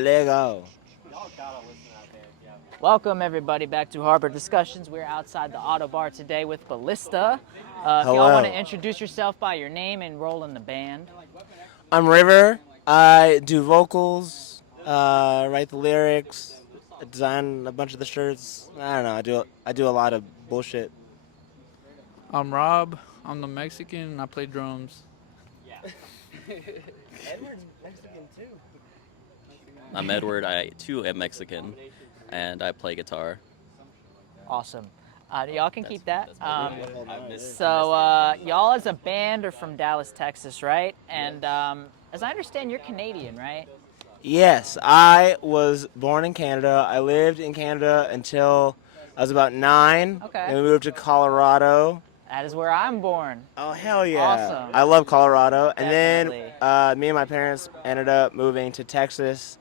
Lego. Welcome everybody back to Harbor Discussions. We're outside the auto bar today with Ballista. If y'all want to Hello. introduce yourself by your name and role in the band. I'm River. I do vocals, write the lyrics, design a bunch of the shirts. I don't know. I do a lot of bullshit. I'm Rob. I'm the Mexican and I play drums. Edward's Mexican too. I'm Edward. I too am Mexican, and I play guitar. Awesome. Y'all can keep that. That's So y'all as a band are from Dallas, Texas, right? And as I understand, you're Canadian, right? Yes, I was born in Canada. I lived in Canada until I was about 9. Okay. Then we moved to Colorado. That is where I'm born. Oh hell yeah! Awesome. I love Colorado. And Definitely. then me and my parents ended up moving to Texas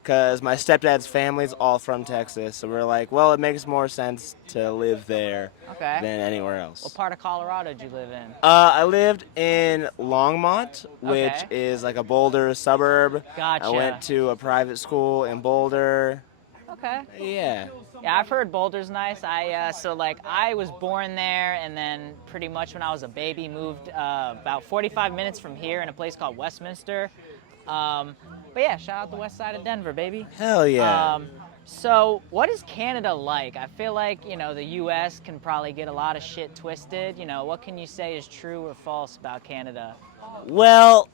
because my stepdad's family's all from Texas. So we're like, well, it makes more sense to live there Okay. than anywhere else. What part of Colorado did you live in? I lived in Longmont, which Okay. is like a Boulder suburb. Gotcha. I went to a private school in Boulder. Okay. Yeah. Yeah, I've heard Boulder's nice. I was born there, and then pretty much when I was a baby, moved about 45 minutes from here in a place called Westminster. But yeah, shout out the west side of Denver, baby. Hell yeah. So what is Canada like? I feel like, the U.S. can probably get a lot of shit twisted. What can you say is true or false about Canada? Well,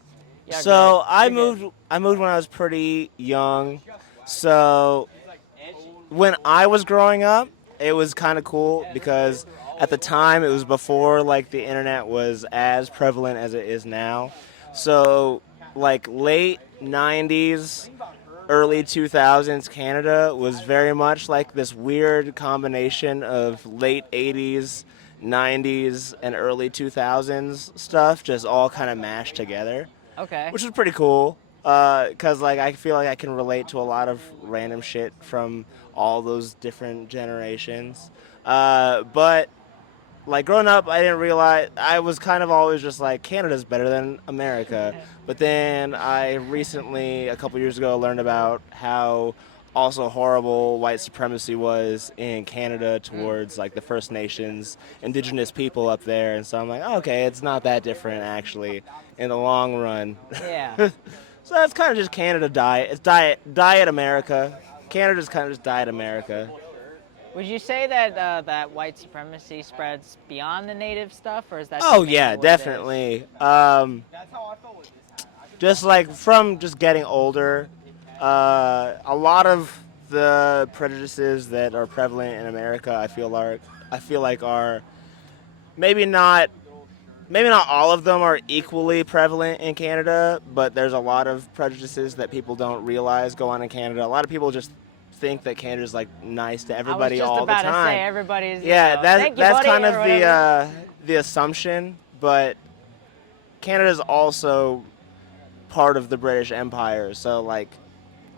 Yeah, so good. I You're moved. good. I moved when I was pretty young. So when I was growing up, it was kind of cool because at the time it was before like the internet was as prevalent as it is now. So like late 90s, early 2000s Canada was very much like this weird combination of late 80s, 90s and early 2000s stuff just all kind of mashed together, Okay. which is pretty cool. Cause like I feel like I can relate to a lot of random shit from all those different generations. But like growing up, I didn't realize I was kind of always just like Canada's better than America. But then I recently, a couple years ago, learned about how also horrible white supremacy was in Canada towards like the First Nations, Indigenous people up there, and so I'm like, okay, it's not that different actually in the long run. Yeah. So that's kind of just Canada diet. It's diet America. Canada's kind of just diet America. Would you say that that white supremacy spreads beyond the native stuff, or is that just Oh mainly yeah, what it is? definitely. Just like from just getting older, a lot of the prejudices that are prevalent in America, I feel like are maybe not maybe not all of them are equally prevalent in Canada, but there's a lot of prejudices that people don't realize go on in Canada. A lot of people just think that Canada's like nice to I was everybody just all the about to say time. everybody's. Yeah, Thank you, that's buddy, kind of or whatever. the assumption, but Canada's also part of the British Empire, so like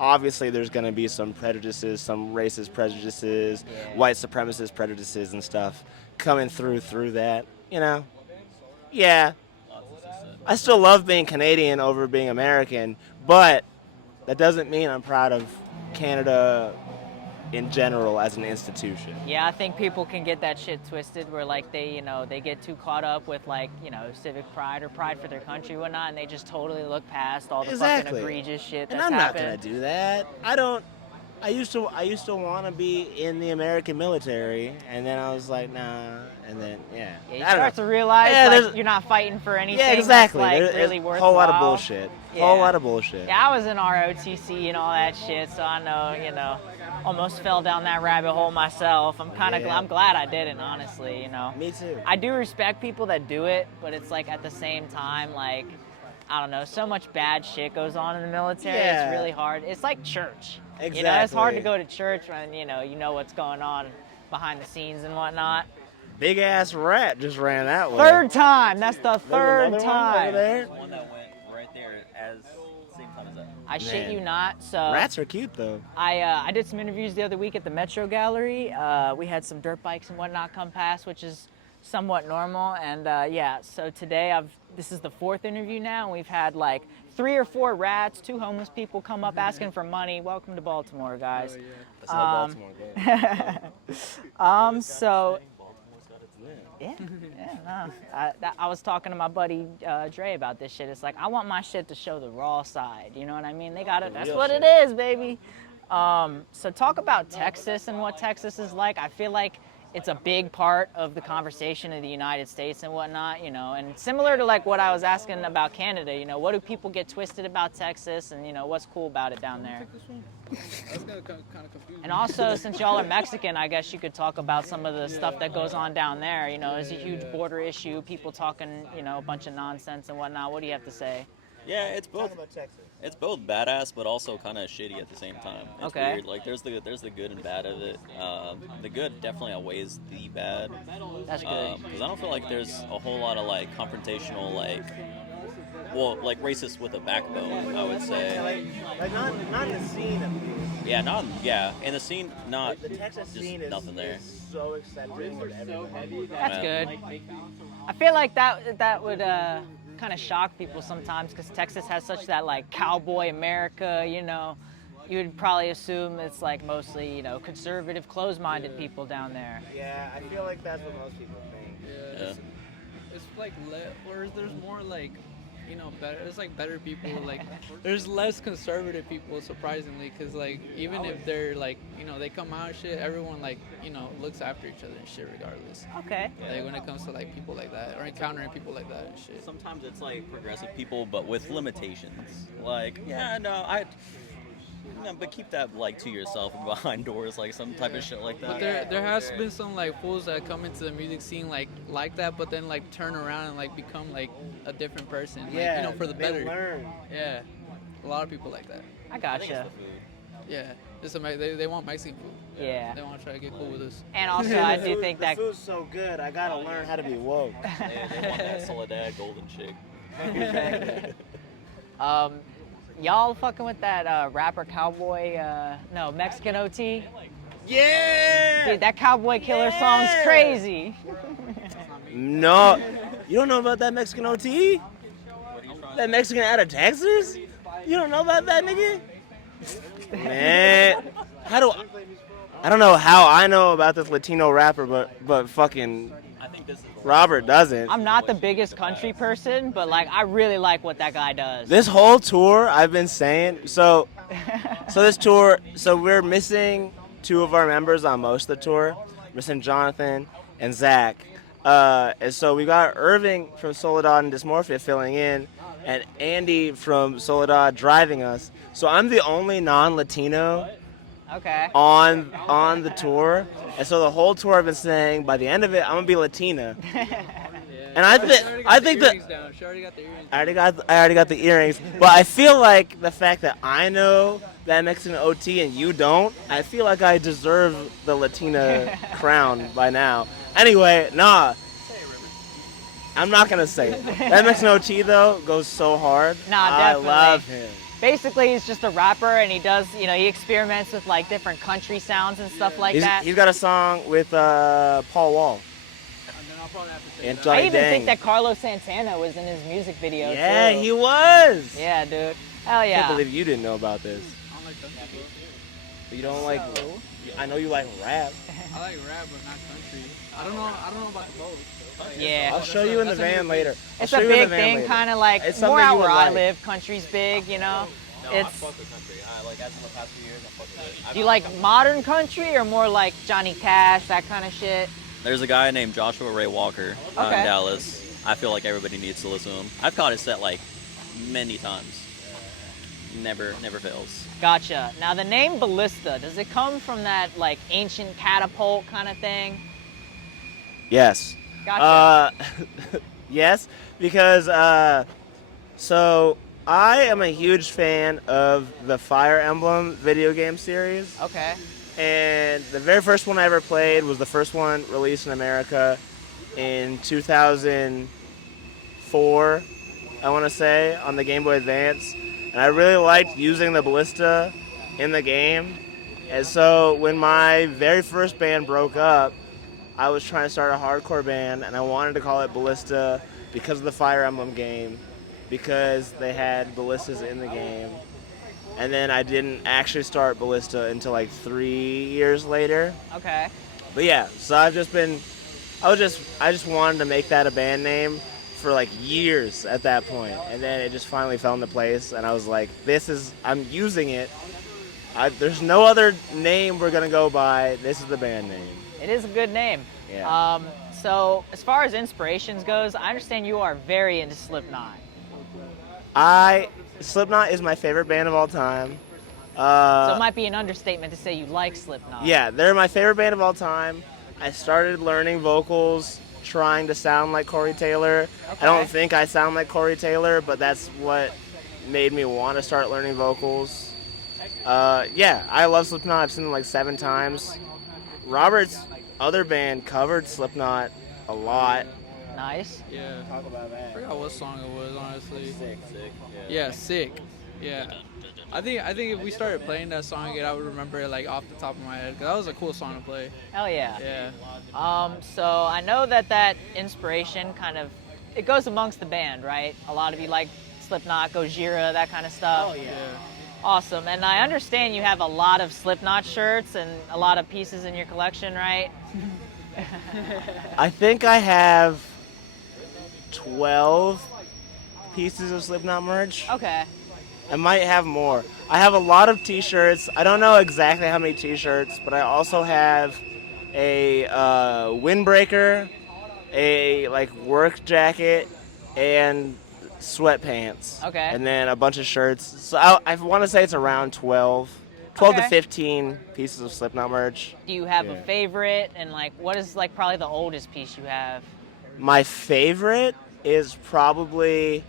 obviously there's going to be some prejudices, some racist prejudices, Yeah. white supremacist prejudices and stuff coming through that, you know. Yeah, I still love being Canadian over being American, but that doesn't mean I'm proud of Canada in general as an institution. Yeah, I think people can get that shit twisted where like they get too caught up with like, civic pride or pride for their country and whatnot, and they just totally look past all the fucking Exactly. egregious shit And that's I'm not happened. gonna do that. I don't. I used to want to be in the American military, and then I was like, nah. And then yeah, Yeah, you I don't start know. to realize Yeah, like there's- you're not fighting for anything Yeah, exactly. that's like There's really a worthwhile. whole lot of bullshit. Yeah. Whole lot of bullshit. Yeah, I was in ROTC and all that shit, so I know, almost fell down that rabbit hole myself. I'm glad I didn't, honestly. Me too. I do respect people that do it, but it's like at the same time, like, I don't know, so much bad shit goes on in the military. Yeah. It's really hard. It's like church. Exactly. It's hard to go to church when, you know what's going on behind the scenes and whatnot. Big ass rat just ran that way. Third time. That's the There's third another one time. over there. The one that went right there as same time as that. I shit Man. you not. So Rats are cute though. I did some interviews the other week at the Metro Gallery. We had some dirt bikes and whatnot come past, which is somewhat normal. And yeah, so today this is the 4th interview now, and we've had like 3 or 4 rats, 2 homeless people come up asking for money. Welcome to Baltimore, guys. That's how Baltimore goes. So yeah, no. I was talking to my buddy Dre about this shit. It's like, I want my shit to show the raw side. You know what I mean? They got it. That's real what shit. it is, baby. So talk about Texas and what Texas is like. I feel like it's a big part of the conversation of the United States and whatnot, you know, and similar to like what I was asking about Canada, you know, what do people get twisted about Texas, and, you know, what's cool about it down there? That's kind of confusing. And also, since y'all are Mexican, I guess you could talk about some of the stuff that goes on down there. You know, it's a huge border issue, people talking, you know, a bunch of nonsense and whatnot. What do you have to say? Yeah, it's both. Talk about Texas. It's both badass, but also kind of shitty at the same time. It's Okay. weird. Like there's the good and bad of it. The good definitely outweighs the bad. That's good. Because I don't feel like there's a whole lot of like confrontational like racist with a backbone. I would say. Like not in the scene of these. Yeah, in the scene, not The Texas just scene is nothing there. so accepting of everybody. That's Yeah. good. I feel like that would kind of shock people sometimes, because Texas has such that like cowboy America, you know. You would probably assume it's like mostly, you know, conservative, closed-minded people down there. Yeah, I feel like that's what most people think. Yeah. It's like or there's more like, you know, better. It's like better people. Like there's less conservative people, surprisingly, because like even if they're like, you know, they come out and shit, everyone like, you know, looks after each other and shit regardless. Okay. Like when it comes to like people like that or encountering people like that and shit. Sometimes it's like progressive people, but with limitations. Like, but keep that like to yourself and behind doors, like some type of shit like that. But there has been some like fools that come into the music scene like that, but then like turn around and like become like a different person. Like, Yeah, you know, for the they better. learn. Yeah, a lot of people like that. I I think gotcha. it's the food. Yeah, they want Mexican food. Yeah. They want to try to get cool with us. And also, I do think The that food's so good. I gotta learn how to be woke. They want that Soledad golden chick. y'all fucking with that rapper Cowboy, no, Mexican OT. Yeah. Dude, that Cowboy Killer song's crazy. No, you don't know about that Mexican OT? That Mexican out of Texas? You don't know about that nigga? Man, I don't know how I know about this Latino rapper, but fucking I think this is Robert doesn't. I'm not the biggest country person, but like I really like what that guy does. This whole tour, I've been saying, so this tour, so we're missing 2 of our members on most of the tour. We're missing Jonathan and Zach. And so we got Irving from Soledad and Dysmorphia filling in, and Andy from Soledad driving us. So I'm the only non-Latino Okay. on the tour. And so the whole tour I've been saying, by the end of it, I'm gonna be Latina. And I think that She already got the earrings. I already got the earrings, but I feel like the fact that I know that Mexican OT and you don't, I feel like I deserve the Latina crown by now. Anyway, nah, I'm not gonna say it. That Mexican OT though goes so hard. Nah, I definitely. love him. Basically, he's just a rapper, and he does, you know, he experiments with like different country sounds and stuff like that. He's got a song with Paul Wall And then I'll probably have to say and that. Johnny I even Dang. think that Carlos Santana was in his music video Yeah, too. he was. Yeah, dude. Hell I yeah. can't believe you didn't know about this. I don't like country. But you don't like. I know you like rap. I like rap, but not country. I don't know about the both. Yeah. I'll show you in the That's a van new- later. I'll It's show a you in the big van thing, later. kind of like It's more something out you would where I like. live. Country's big, you know. I It's. fuck with country. Like as in the past few years, I fuck with it. Do you like modern country or more like Johnny Cash, that kind of shit? There's a guy named Joshua Ray Walker in Okay. Dallas. I feel like everybody needs to listen to him. I've caught his set like many times. Never fails. Gotcha. Now the name Ballista, does it come from that like ancient catapult kind of thing? Yes. Gotcha. Yes, because so I am a huge fan of the Fire Emblem video game series. Okay. And the very first one I ever played was the first one released in America in 2004, I want to say, on the Game Boy Advance. And I really liked using the ballista in the game. And so when my very first band broke up, I was trying to start a hardcore band, and I wanted to call it Ballista because of the Fire Emblem game, because they had ballistas in the game. And then I didn't actually start Ballista until like 3 years later. Okay. But yeah, so I just wanted to make that a band name for like years at that point, and then it just finally fell into place, and I was like, I'm using it. There's no other name we're gonna go by. This is the band name. It is a good name. Yeah. So as far as inspirations goes, I understand you are very into Slipknot. Slipknot is my favorite band of all time. So it might be an understatement to say you like Slipknot. Yeah, they're my favorite band of all time. I started learning vocals, trying to sound like Corey Taylor. Okay. I don't think I sound like Corey Taylor, but that's what made me want to start learning vocals. Yeah, I love Slipknot. I've seen them like 7 times. Robert's other band covered Slipknot a lot. Nice. Yeah. Talk about that. I forgot what song it was, honestly. Sick. Yeah, sick. Yeah. I think if we started playing that song again, I would remember it like off the top of my head, 'cause that was a cool song to play. Hell yeah. Yeah. So I know that inspiration kind of, it goes amongst the band, right? A lot of you like Slipknot, Gojira, that kind of stuff. Oh, yeah. Awesome. And I understand you have a lot of Slipknot shirts and a lot of pieces in your collection, right? I think I have 12 pieces of Slipknot merch. Okay. I might have more. I have a lot of t-shirts. I don't know exactly how many t-shirts, but I also have a windbreaker, a like work jacket, and sweatpants. Okay. And then a bunch of shirts. So I want to say it's around 12 to Okay. 15 pieces of Slipknot merch. Do you have Yeah. a favorite? And like, what is like probably the oldest piece you have? My favorite is probably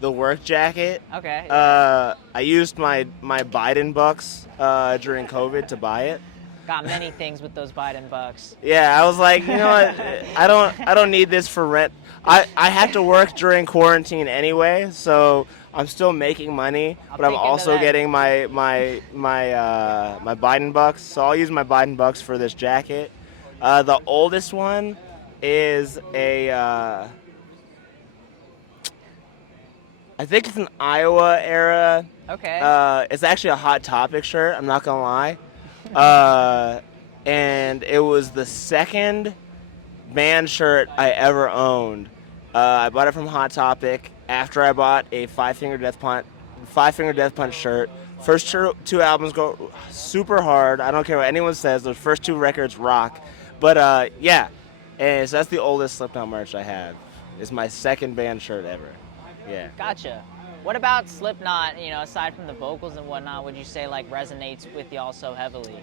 the work jacket. Okay. I used my Biden bucks during COVID to buy it. Got many things with those Biden bucks. Yeah, I was like, you know what? I don't need this for rent. I have to work during quarantine anyway, so I'm still making money, but I'm take into also that. getting my Biden bucks. So I'll use my Biden bucks for this jacket. The oldest one is a I think it's an Iowa era. Okay. It's actually a Hot Topic shirt. I'm not gonna lie. And it was the second band shirt I ever owned. I bought it from Hot Topic after I bought a Five Finger Death Punch shirt. First 2 albums go super hard. I don't care what anyone says. Those first 2 records rock. But yeah, and so that's the oldest Slipknot merch I have. It's my second band shirt ever. Yeah. Gotcha. What about Slipknot, you know, aside from the vocals and whatnot, would you say like resonates with y'all so heavily?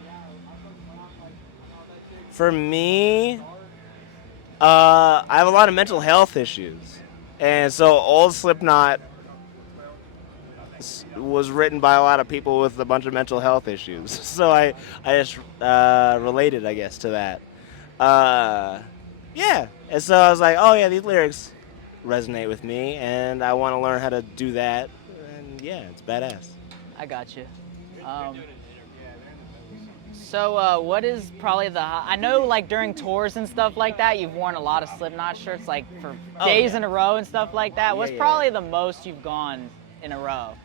For me, I have a lot of mental health issues. And so old Slipknot was written by a lot of people with a bunch of mental health issues. So I just related, I guess, to that. Yeah. And so I was like, oh yeah, these lyrics resonate with me, and I want to learn how to do that. And yeah, it's badass. I got you. So what is probably I know like during tours and stuff like that, you've worn a lot of Slipknot shirts like for days in a row and stuff like that. What's probably the most you've gone in a row?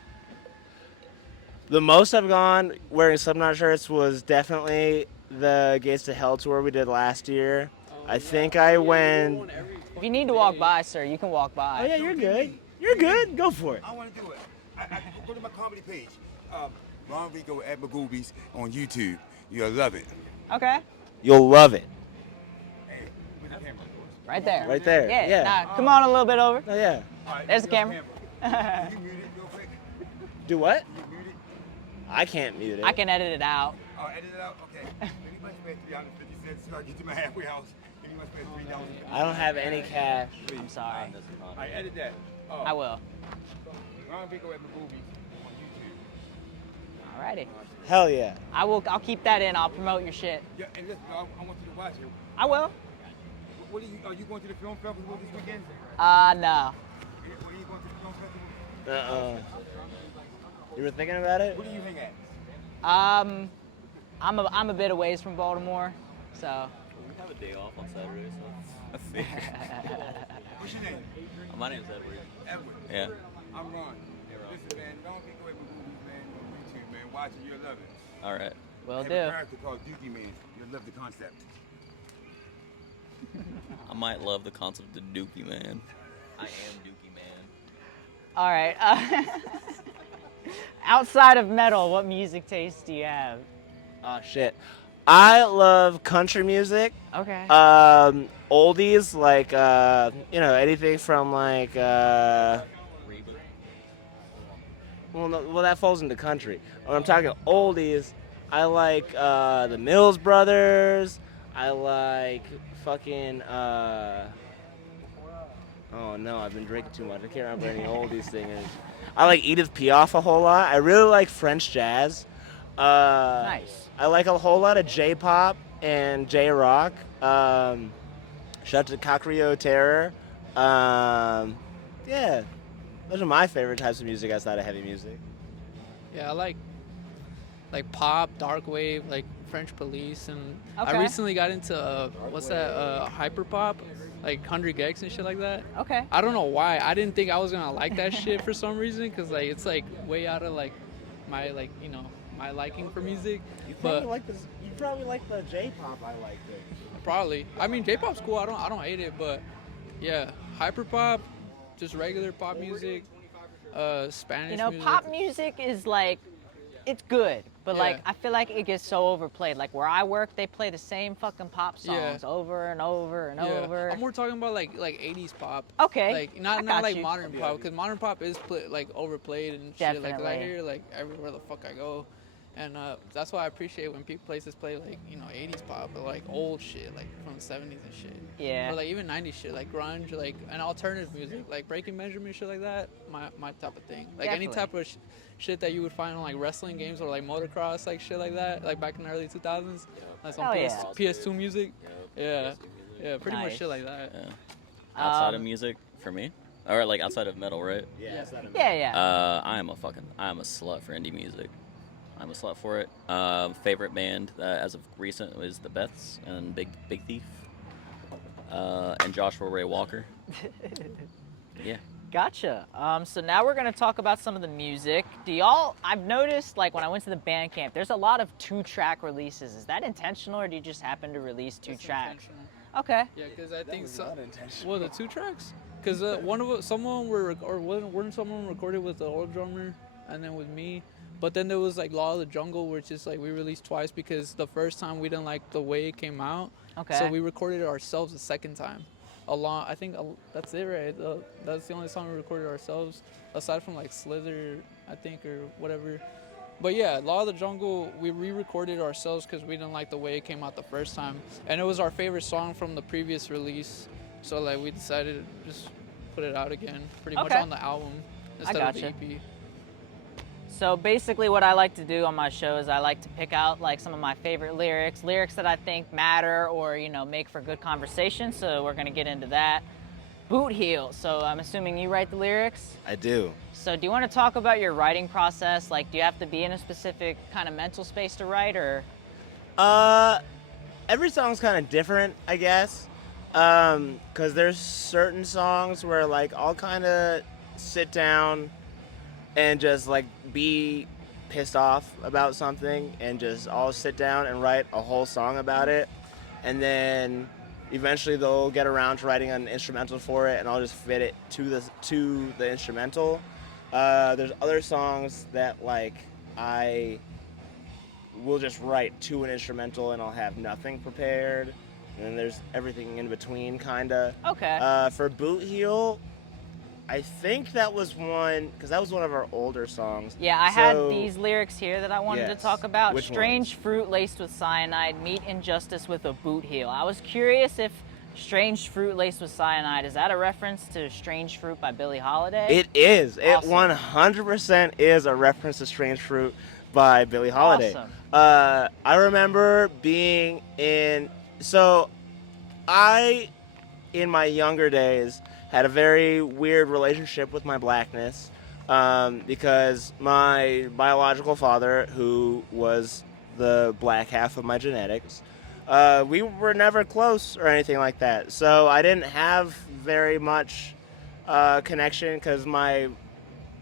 The most I've gone wearing Slipknot shirts was definitely the Gates to Hell tour we did last year. I think I went... If you need to walk by, sir, you can walk by. Oh yeah, you're good. You're good. Go for it. I want to do it. I go to my comedy page, Ron Rico at Magoobies on YouTube. You'll love it. Okay. You'll love it. Hey, where's the camera? Right there. Right there. Yeah. Yeah. Nah, come on a little bit over. Oh yeah. All right, There's the camera. Can you mute it real quick? Do what? Can you mute it? I can't mute it. I can edit it out. Oh, edit it out? Okay. Anybody spend 350 cents so I get to my halfway house? Anybody spend $3? I don't have any cash. I'm sorry. All right, edit that. Oh, I will. Ron Rico at Magoobies on YouTube. Alrighty. Hell yeah. I'll keep that in. I'll promote your shit. Yeah, and listen, I want you to watch it. I will. What are you going to the film festival this weekend? No. Are you going to the film festival? You were thinking about it? Where do you hang at? I'm a bit of ways from Baltimore, so We have a day off on Saturday, so I figured. What's your name? My name's Edward. Edward. Yeah. I'm Ron. Hey, Ron. Listen, man, don't get away with movies, man. On YouTube, man. Watch it, you'll love it. All right. Will I have do. a character called Dookie Man. You'll love the concept. I might love the concept of Dookie Man. I am Dookie Man. All right. Outside of metal, what music taste do you have? Oh shit. I love country music. Okay. Oldies like anything from like Reba. well that falls into country. When I'm talking oldies, I like the Mills Brothers. I like fucking oh no, I've been drinking too much. I can't remember any oldies singers. I like Edith Piaf a whole lot. I really like French jazz. Nice. I like a whole lot of J-pop and J-rock. Shout out to Kakrio Terror. Yeah, those are my favorite types of music outside of heavy music. Yeah, I like pop, dark wave, like French Police, and I Okay. recently got into hyper pop, like 100 Gex and shit like that. Okay. I don't know why. I didn't think I was gonna like that shit for some reason, cause like it's like way out of like my my liking for music. You But probably like the J-pop I like. probably, I mean, J-pop's cool. I don't hate it, but yeah, hyper pop, just regular pop music, Spanish. music. Pop music is like, it's good, but like Yeah. I feel like it gets so overplayed. Like where I work, they play the same fucking pop songs Yeah. over and over and over. I'm more talking about like 80s pop. Okay, Like I not got like you. modern pop, because modern pop is like overplayed and shit. Like 'cause I Definitely. hear like everywhere the fuck I go, and that's why I appreciate when places play like 80s pop, but like old shit like from the 70s and shit. Yeah. Or like even 90s shit, like grunge, like and alternative music, like Breaking Benjamin shit like that. My type of thing. Like any Definitely. type of shit that you would find on like wrestling games or like motocross, like shit like that, like back in the early 2000s. Like some Hell yeah. PS2 music. Yeah. Yeah, pretty Nice. much shit like that. Yeah. Outside of Um, music for me, or like outside of metal, right? Yeah. Yeah. I am a slut for indie music. I'm a slut for it. Favorite band as of recent was the Beths and Big Thief, and Joshua Ray Walker. Yeah. Gotcha. So now we're gonna talk about some of the music. I've noticed like when I went to the band camp, there's a lot of 2-track releases. Is that intentional, or do you just happen to release 2 It's tracks? intentional. Okay. Yeah, because I think so. unintentional. Well, the 2 tracks. Because someone recorded with the old drummer, and then with me. But then there was like Law of the Jungle, which is like we released twice because the first time we didn't like the way it came out. Okay. So we recorded it ourselves the second time. I think that's it, right? That's the only song we recorded ourselves, aside from like Slither, I think, or whatever. But yeah, Law of the Jungle, we re-recorded ourselves because we didn't like the way it came out the first time, and it was our favorite song from the previous release. So like we decided to just put it out again, pretty much Okay. on the album instead of the gotcha. EP. So basically what I like to do on my show is I like to pick out like some of my favorite lyrics that I think matter or, make for good conversation. So we're going to get into that. Boot heel. So I'm assuming you write the lyrics. I do. So do you want to talk about your writing process? Like, do you have to be in a specific kind of mental space to write, or? Every song's kind of different, I guess. 'Cause there's certain songs where like I'll kind of sit down and just like be pissed off about something and just I'll sit down and write a whole song about it, and then eventually they'll get around to writing an instrumental for it and I'll just fit it to the instrumental. There's other songs that like I will just write to an instrumental and I'll have nothing prepared, and then there's everything in between kinda. Okay. For Boot Heel, I think that was one, because that was one of our older songs. Yeah, I had So- these lyrics here that I wanted to Yes. talk about. Which Strange fruit laced with cyanide, meet injustice with a boot heel. I was curious if Strange fruit laced with cyanide, is that a reference to Strange Fruit by Billie Holiday? It is. It Awesome. 100% is a reference to Strange Fruit by Billie Holiday. Awesome. I remember being in. So, in my younger days, had a very weird relationship with my blackness, because my biological father, who was the black half of my genetics, We were never close or anything like that. So I didn't have very much connection because my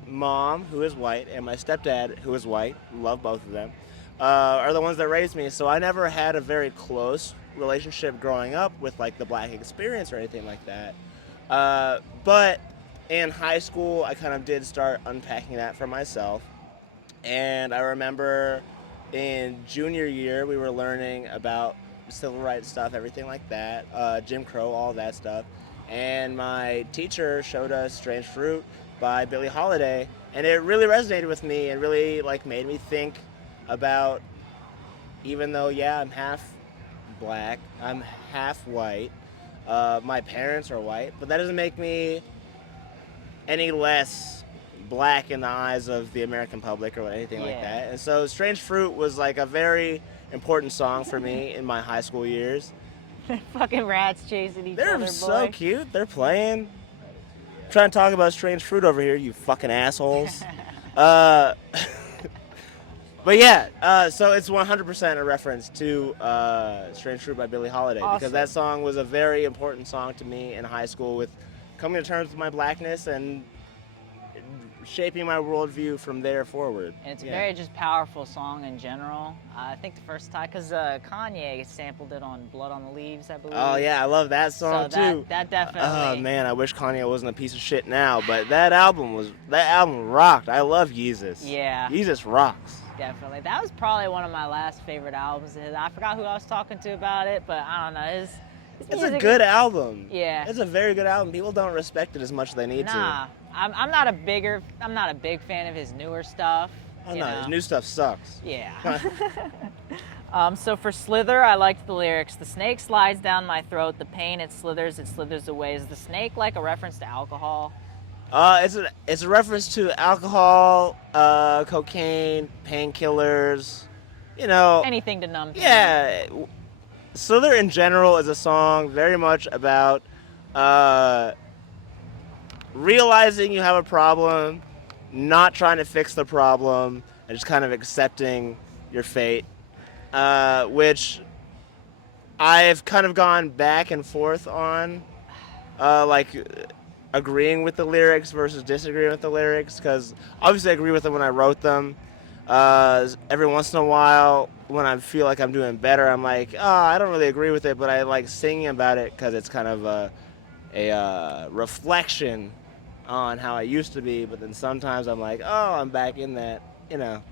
mom, who is white, and my stepdad, who is white, love both of them, are the ones that raised me. So I never had a very close relationship growing up with like the black experience or anything like that. But in high school, I kind of did start unpacking that for myself. And I remember in junior year, we were learning about civil rights stuff, everything like that, Jim Crow, all that stuff. And my teacher showed us Strange Fruit by Billie Holiday, and it really resonated with me and really like made me think about, even though yeah, I'm half black, I'm half white, my parents are white, but that doesn't make me any less black in the eyes of the American public or anything like Yeah. that. And so Strange Fruit was like a very important song for me in my high school years. Fucking rats chasing each They're other, so boy. cute. They're playing. Trying to talk about Strange Fruit over here, you fucking assholes. uh, but yeah, so it's 100% a reference to Strange Fruit by Billie Holiday Awesome. because that song was a very important song to me in high school with coming to terms with my blackness and shaping my worldview from there forward. And it's a Yeah. very just powerful song in general. I think the first time, because Kanye sampled it on Blood on the Leaves, I believe. Oh yeah, I love that song So too. that definitely. Oh man, I wish Kanye wasn't a piece of shit now, but that album rocked. I love Yeezus. Yeah. Yeezus rocks. Definitely. That was probably one of my last favorite albums. I forgot who I was talking to about it, but I don't know. His It's a music good is- album. Yeah. It's a very good album. People don't respect it as much as they need Nah, I'm not a big fan of his newer stuff. to. Oh you no, know. his new stuff sucks. Yeah. So for Slither, I liked the lyrics. The snake slides down my throat. The pain, it slithers away. Is the snake like a reference to alcohol? It's a reference to alcohol, cocaine, painkillers, you know. Anything to numb pain. Yeah, Slither in general is a song very much about realizing you have a problem, not trying to fix the problem, and just kind of accepting your fate, which I've kind of gone back and forth on, like agreeing with the lyrics versus disagreeing with the lyrics, because obviously I agree with them when I wrote them. Every once in a while, when I feel like I'm doing better, I'm like, oh, I don't really agree with it, but I like singing about it because it's kind of a reflection on how I used to be. But then sometimes I'm like, oh, I'm back in that, you know.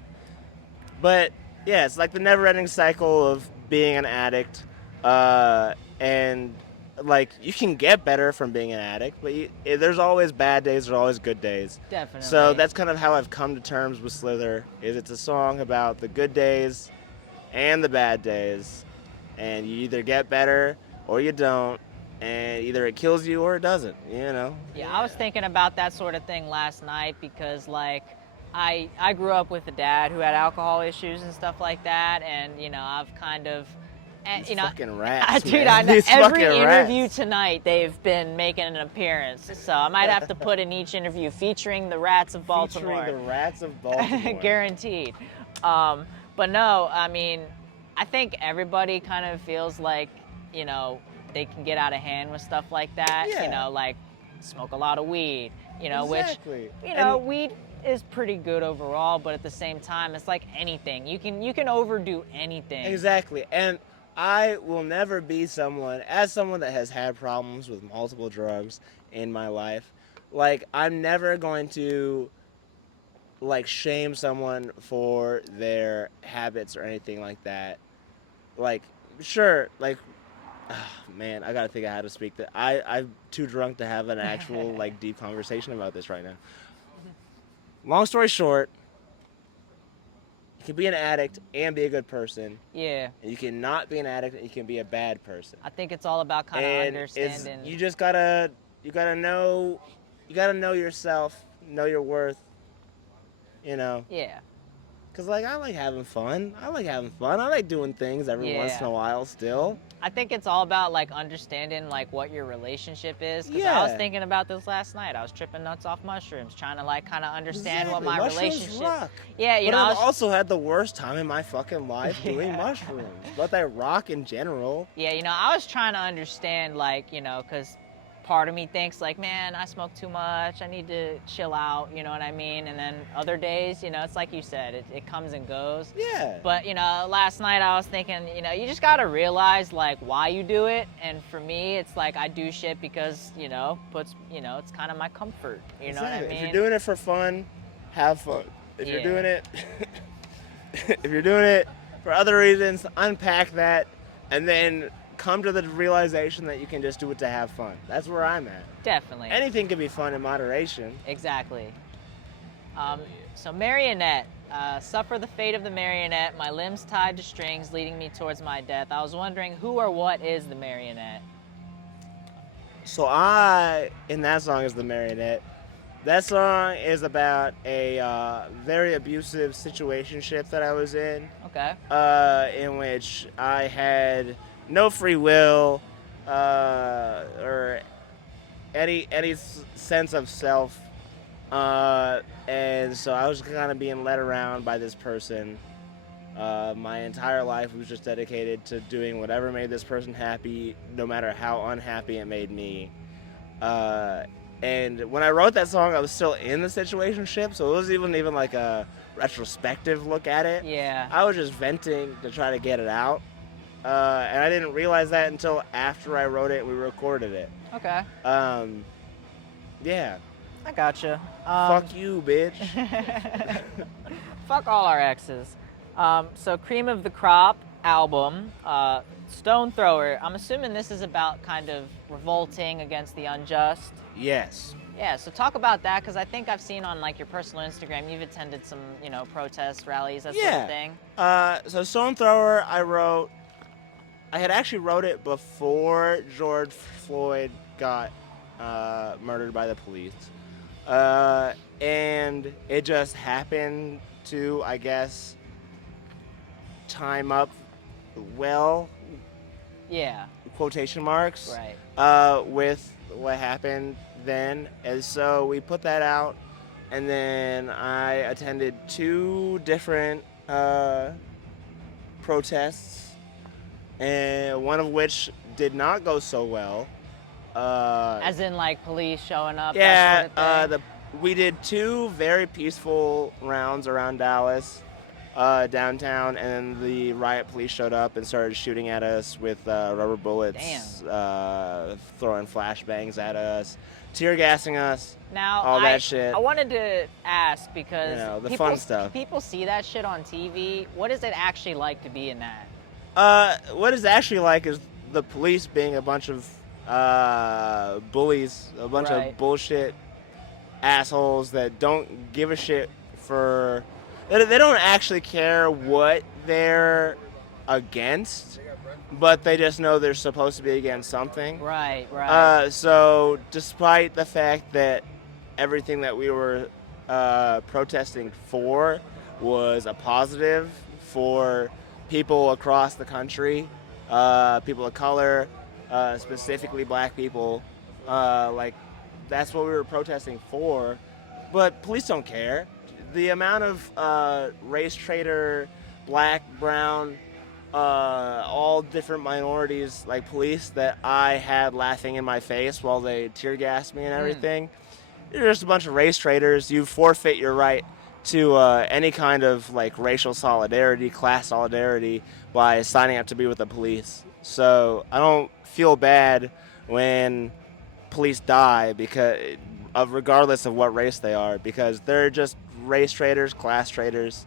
But yeah, it's like the never-ending cycle of being an addict, and like you can get better from being an addict, but there's always bad days, there's always good days. Definitely. So that's kind of how I've come to terms with Slither. Is it's a song about the good days and the bad days, and you either get better or you don't, and either it kills you or it doesn't. You know. Yeah, I was thinking about that sort of thing last night because, like, I grew up with a dad who had alcohol issues and stuff like that, and, you know, I've kind of, and, These you know, fucking rats, dude, man. I know These every fucking interview rats. tonight they've been making an appearance, so I might have to put in each interview featuring the rats of Baltimore. Featuring the rats of Baltimore. Guaranteed. But no, I mean, I think everybody kind of feels like, you know, they can get out of hand with stuff like that. Yeah. You know, like smoke a lot of weed, you know, Exactly. which, you know, And- weed is pretty good overall, but at the same time, it's like anything. You can overdo anything. Exactly. And I will never be someone, as someone that has had problems with multiple drugs in my life, like, I'm never going to, like, shame someone for their habits or anything like that. Like, sure, like, man, I gotta think of how to speak that. I'm too drunk to have an actual, like, deep conversation about this right now. Long story short, you can be an addict and be a good person. Yeah, And you can not be an addict and you can be a bad person. I think it's all about kind of And understanding. you just gotta know yourself, know your worth, you know. Yeah. Cause like I like having fun. I like doing things every once in Yeah. a while still. I think it's all about like understanding like what your relationship is. Cause I was Yeah. thinking about this last night. I was tripping nuts off mushrooms, trying to like kind of understand what Exactly. my Mushrooms relationship. rock. Yeah, you But know, I I've was. also had the worst time in my fucking life doing Yeah. mushrooms. But they rock in general. Yeah, you know, I was trying to understand, like, you know, because part of me thinks, like, man, I smoke too much. I need to chill out, you know what I mean? And then other days, you know, it's like you said, it comes and goes. Yeah. But, you know, last night I was thinking, you know, you just got to realize, like, why you do it. And for me, it's like I do shit because, you know, it's kind of my comfort. You know what I Exactly. mean? If you're doing it for fun, have fun. If you're Yeah. doing it if you're doing it for other reasons, unpack that and then come to the realization that you can just do it to have fun. That's where I'm at. Definitely. Anything can be fun in moderation. Exactly. So marionette, suffer the fate of the marionette, my limbs tied to strings leading me towards my death. I was wondering who or what is the marionette? So in that song is the marionette. That song is about a very abusive situationship that I was Okay. in which I had no free will or any sense of self, and so I was kind of being led around by this person. My entire life was just dedicated to doing whatever made this person happy, no matter how unhappy it made me. Uh, and when I wrote that song, I was still in the situationship, so it wasn't even like a retrospective look at it. Yeah. I was just venting to try to get it out. And I didn't realize that until after I wrote it and we recorded it. Okay. Yeah. I gotcha. Fuck you, bitch. Fuck all our exes. So Cream of the Crop album, Stone Thrower. I'm assuming this is about kind of revolting against the unjust. Yes. Yeah, so talk about that, because I think I've seen on like your personal Instagram, you've attended some, you know, protest rallies, that sort of thing. So Stone Thrower, I had actually wrote it before George Floyd got murdered by the police. And it just happened to, I guess, time up well, Yeah. quotation marks, Right. with what happened then. And so we put that out, and then I attended 2 different protests, and one of which did not go so well. As in like police showing up. Yeah, That sort of thing? we did 2 very peaceful rounds around Dallas, downtown, and then the riot police showed up and started shooting at us with rubber bullets, throwing flashbangs at us, tear gassing us, Now, all that shit. I wanted to ask because You know, the fun stuff. people see that shit on TV. What is it actually like to be in that? What it's actually like is the police being a bunch of bullies, a bunch Right. of bullshit assholes that don't give a shit for. They don't actually care what they're against, but they just know they're supposed to be against something. Right, right. So despite the fact that everything that we were protesting for was a positive for people across the country, people of color, specifically black people, like that's what we were protesting for. But police don't care. The amount of race traitor, black, brown, all different minorities, like police, that I had laughing in my face while they tear gassed me and everything. You're just a bunch of race traitors. You forfeit your right to any kind of like racial solidarity, class solidarity by signing up to be with the police. So I don't feel bad when police die regardless of what race they are, because they're just race traitors, class traitors.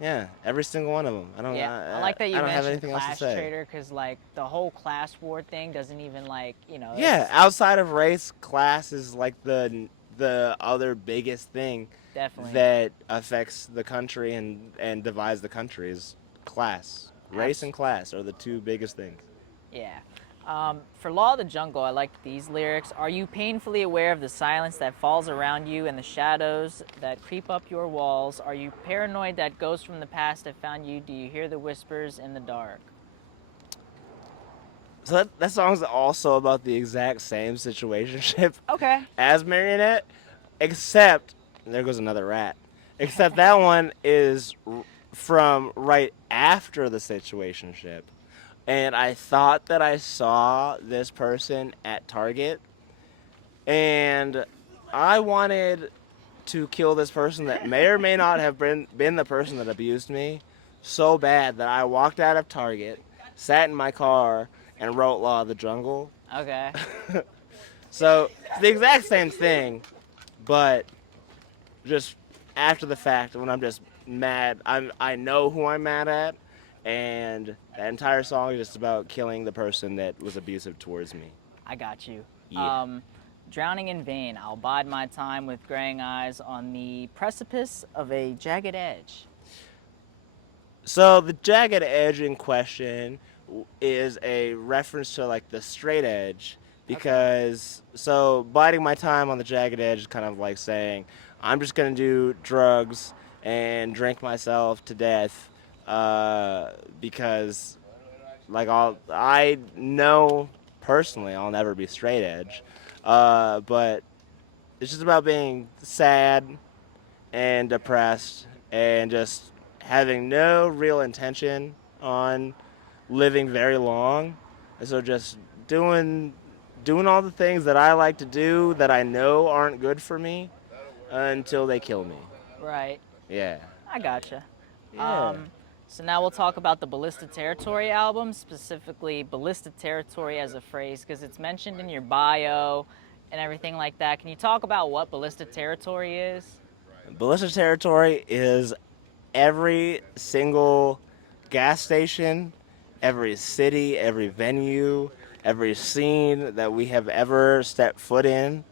Yeah, every single one of them. I like that you I don't have mentioned anything else to class say. trader, because like the whole class war thing doesn't even like, you know. Yeah, it's outside of race, class is like the other biggest thing Definitely. that affects the country and divides the country is class. Race and class are the 2 biggest things. Yeah. For Law of the Jungle, I like these lyrics. Are you painfully aware of the silence that falls around you and the shadows that creep up your walls? Are you paranoid that ghosts from the past have found you? Do you hear the whispers in the dark? So that song's also about the exact same situationship Okay. as Marionette, except there goes another rat. Except that one is from right after the situationship, and I thought that I saw this person at Target, and I wanted to kill this person that may or may not have been the person that abused me so bad that I walked out of Target, sat in my car, and wrote Law of the Jungle. Okay. So it's the exact same thing, but just after the fact when I'm just mad. I know who I'm mad at, and that entire song is just about killing the person that was abusive towards me. I got you. Yeah. Drowning in vain, I'll bide my time with graying eyes on the precipice of a jagged edge. So the jagged edge in question is a reference to like the straight edge, because so biding my time on the jagged edge is kind of like saying I'm just gonna do drugs and drink myself to death, because like I know personally I'll never be straight edge, but it's just about being sad and depressed and just having no real intention on living very long. And so just doing all the things that I like to do that I know aren't good for me until they kill me. Right. Yeah. I gotcha. Yeah. So now we'll talk about the Ballista Territory album, specifically Ballista Territory as a phrase, because it's mentioned in your bio and everything like that. Can you talk about what Ballista Territory is? Ballista Territory is every single gas station, every city, every venue, every scene that we have ever stepped foot in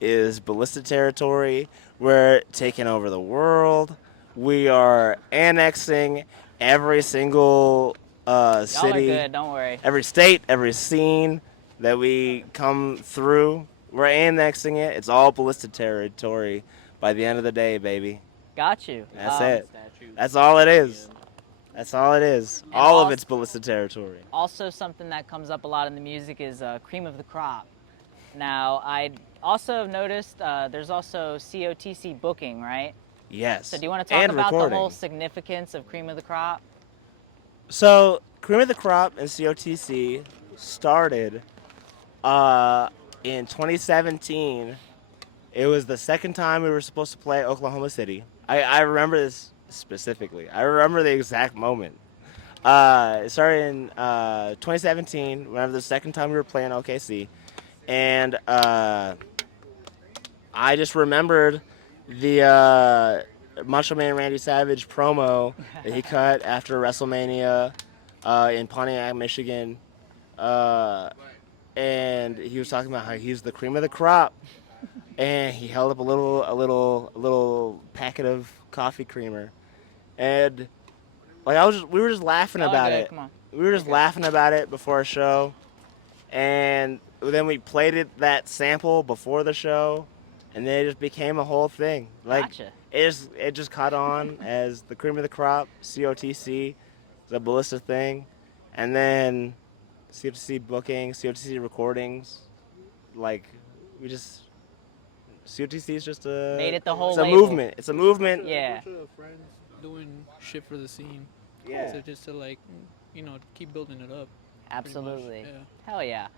is Ballista Territory. We're taking over the world. We are annexing every single Y'all are city, good, don't worry. every state, every scene that we come through. We're annexing it. It's all Ballista Territory by the end of the day, baby. Got you. That's it. That's all it is. That's all it is. And All of also- it's Ballista Territory. Also, something that comes up a lot in the music is cream of the crop. Now, I also have noticed there's also COTC booking, right? Yes. So do you want to talk and about recording. the whole significance of cream of the crop? So, Cream of the Crop and COTC started in 2017. It was the second time we were supposed to play Oklahoma City. I remember this specifically. I remember the exact moment. It started in 2017, whenever the second time we were playing OKC. And I just remembered the Macho Man Randy Savage promo that he cut after WrestleMania in Pontiac, Michigan, and he was talking about how he's the cream of the crop, and he held up a little packet of coffee creamer, and like we were just laughing Y'all are about good, it. come on. We were just laughing about it before a show, and then we played that sample before the show, and then it just became a whole thing. Like Gotcha. it just caught on as the cream of the crop, COTC, the Ballista thing, and then COTC booking, COTC recordings. Like we just COTC is just a Made it the whole It's a label. movement. It's a movement. Yeah. A bunch of friends doing shit for the scene. Yeah. So just to like, keep building it up. Absolutely. Yeah. Hell yeah.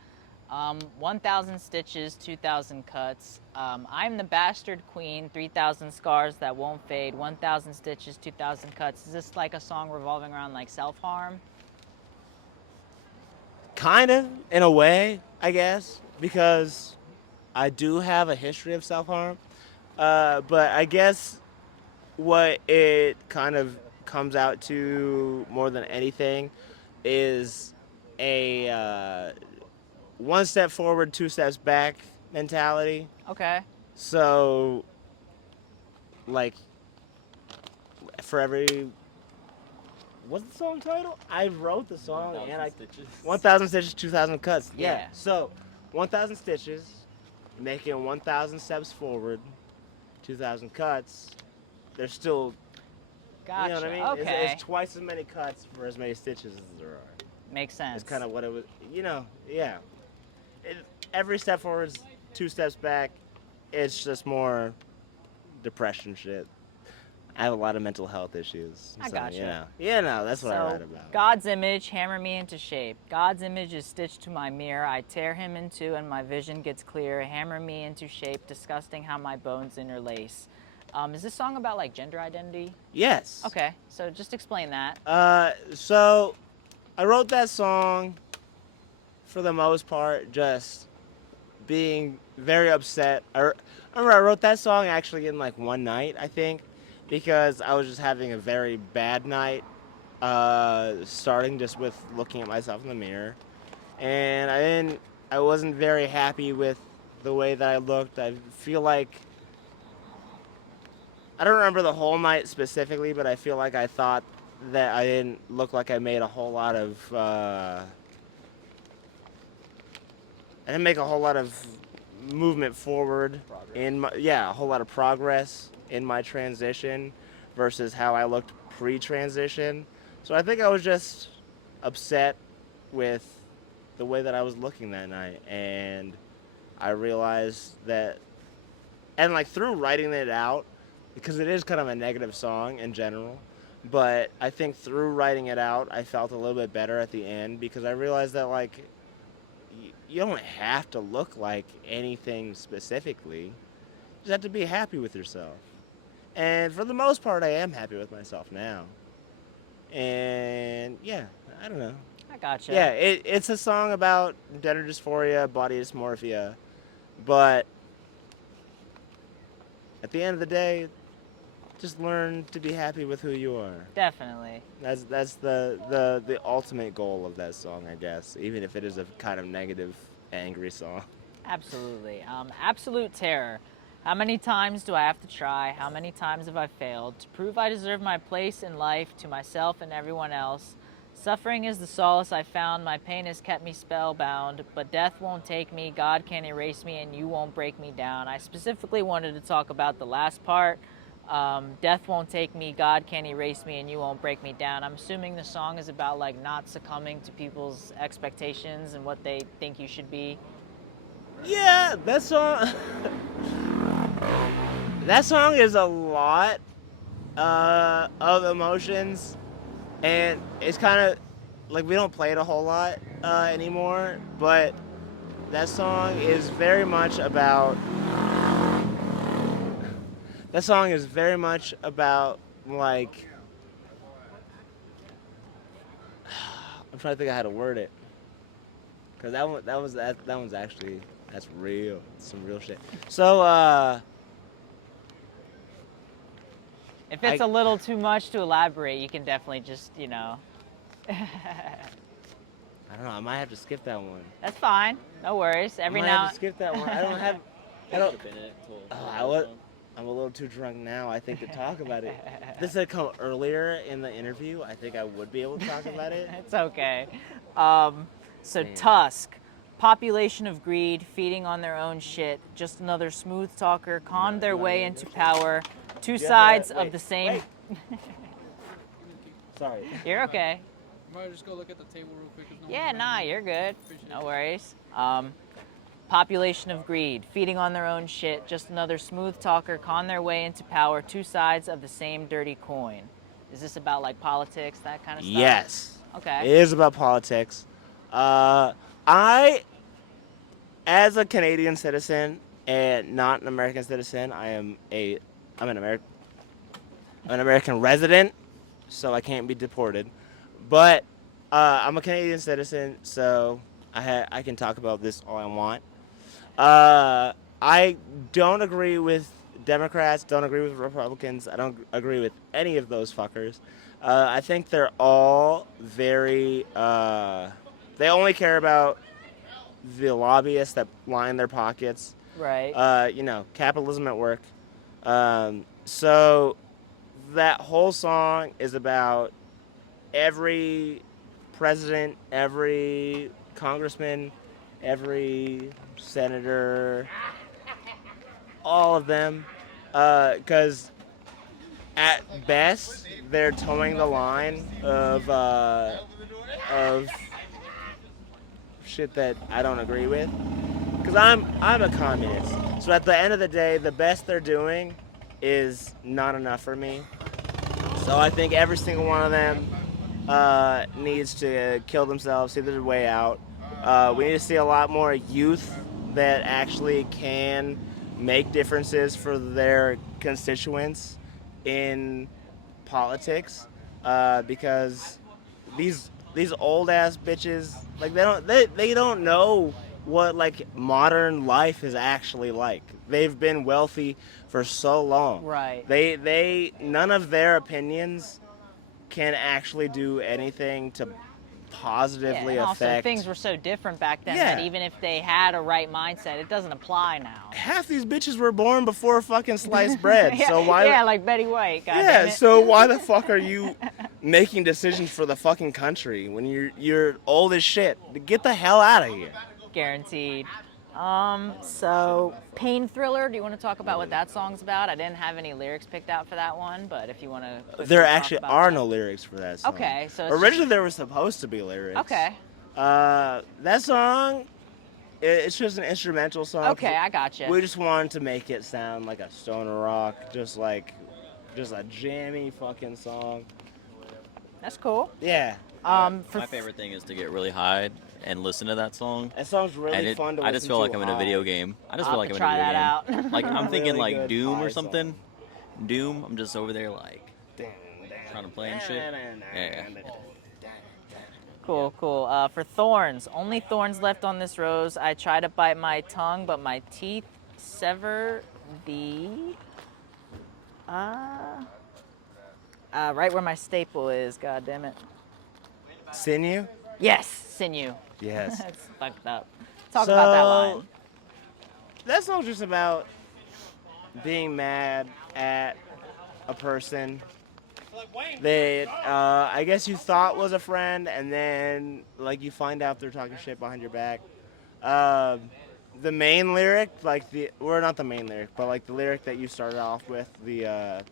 1,000 stitches, 2,000 cuts. I'm the bastard queen, 3,000 scars that won't fade, 1,000 stitches, 2,000 cuts. Is this like a song revolving around like self-harm? Kind of, in a way, I guess, because I do have a history of self-harm. But I guess what it kind of comes out to more than anything is a one step forward, two steps back mentality. Okay. So, like, for every What's the song title? I wrote the song and I Stitches. 1,000 Stitches, 2,000 Cuts. Yeah. Yeah. So 1,000 Stitches, making 1,000 steps forward, 2,000 cuts. There's still, you know what I Gotcha. mean? Okay. It's twice as many cuts for as many stitches as there are. Makes sense. It's kind of what it was. Yeah. It, every step forward is 2 steps back. It's just more depression shit. I have a lot of mental health issues. I so, gotcha. That's what I write about. God's image, hammer me into shape. God's image is stitched to my mirror. I tear him in two and my vision gets clear. Hammer me into shape, disgusting how my bones interlace. Is this song about like gender identity? Yes. Okay, so just explain that. So I wrote that song for the most part just being very upset. I remember I wrote that song actually in like one night, I think, because I was just having a very bad night, starting just with looking at myself in the mirror, and I wasn't very happy with the way that I looked. I feel like I don't remember the whole night specifically, but I feel like I thought that I didn't look like I made a whole lot of. I didn't make a whole lot of movement forward a whole lot of progress in my transition versus how I looked pre-transition. So I think I was just upset with the way that I was looking that night, and I realized that, and like through writing it out, because it is kind of a negative song in general, but I think through writing it out, I felt a little bit better at the end because I realized that like you don't have to look like anything specifically. You just have to be happy with yourself. And for the most part, I am happy with myself now. And yeah, I don't know. I gotcha. Yeah, it's a song about gender dysphoria, body dysmorphia, but at the end of the day, just learn to be happy with who you are. Definitely. That's the ultimate goal of that song, I guess. Even if it is a kind of negative, angry song. Absolutely. Absolute terror. How many times do I have to try? How many times have I failed to prove I deserve my place in life to myself and everyone else? Suffering is the solace I found. My pain has kept me spellbound, but death won't take me. God can't erase me, and you won't break me down. I specifically wanted to talk about the last part. Death won't take me. God can't erase me, and you won't break me down. I'm assuming the song is about like not succumbing to people's expectations and what they think you should be. Yeah, that song. That song is a lot of emotions, and it's kind of like we don't play it a whole lot anymore. But that song is very much about. That song is very much about like. I'm trying to think of how to word it, cause that one's actually that's real, some real shit. So If it's a little too much to elaborate, you can definitely just, I don't know. I might have to skip that one. that's fine. No worries. I Every might now have to skip that one. I don't have. I Should don't. have been it. I'm a little too drunk now, I think, to talk about it. If this had come earlier in the interview, I think I would be able to talk about it. It's okay. So Man. Tusk, population of greed, feeding on their own shit. Just another smooth talker, conned their way into power. Two sides of the same. Wait. Sorry. You're okay. Might just go look at the table real quick. 'Cause no Yeah, one's nah, around. you're good. Appreciate No it. worries. Population of greed, feeding on their own shit. Just another smooth talker, con their way into power. Two sides of the same dirty coin. Is this about like politics, that kind of stuff? Yes. Okay. It is about politics. I, as a Canadian citizen and not an American citizen, I'm an American resident, so I can't be deported. But I'm a Canadian citizen, so I can talk about this all I want. I don't agree with Democrats, don't agree with Republicans, I don't agree with any of those fuckers. I think they're all very, they only care about the lobbyists that line their pockets. Right. Capitalism at work. So that whole song is about every president, every congressman, every senator, all of them, because at best they're towing the line of shit that I don't agree with. Because I'm a communist, so at the end of the day, the best they're doing is not enough for me. So I think every single one of them needs to kill themselves, see their way out. We need to see a lot more youth that actually can make differences for their constituents in politics, because these old ass bitches, like they don't know what like modern life is actually like. They've been wealthy for so long. Right. They none of their opinions can actually do anything to Yeah, positively and also affect. things were so different back then that Yeah. even if they had a right mindset, it doesn't apply now. Half these bitches were born before fucking sliced bread. yeah, So why? yeah, like Betty White. God damn Yeah. it. So why the fuck are you making decisions for the fucking country when you're old as shit? Get the hell out of here. Guaranteed. So Pain Thriller. Do you want to talk about what that song's about? I didn't have any lyrics picked out for that one, but if you want to quickly There talk actually about are that. no lyrics for that song. Okay, so it's Originally just, there were supposed to be lyrics. okay. That song, it's just an instrumental song. Okay, I gotcha. We just wanted to make it sound like a stoner rock, just a jammy fucking song. That's cool. Yeah, For My favorite thing is to get really high and listen to that song. that song's really And fun to I listen just feel like to I'm in a high. video game. I just I'll feel have like to I'm in a try video that game. out. Like I'm thinking Really like good Doom high or something. song. Doom. I'm just over there like trying to play and shit. Yeah. Cool, cool. For thorns, only thorns left on this rose. I try to bite my tongue, but my teeth sever the right where my staple is. God damn it. Sinew? Yes, sinew. Yes. That's fucked up. Talk about that line. That song's just about being mad at a person that I guess you thought was a friend, and then like you find out they're talking shit behind your back. The main lyric, not the main lyric, but like the lyric that you started off with, the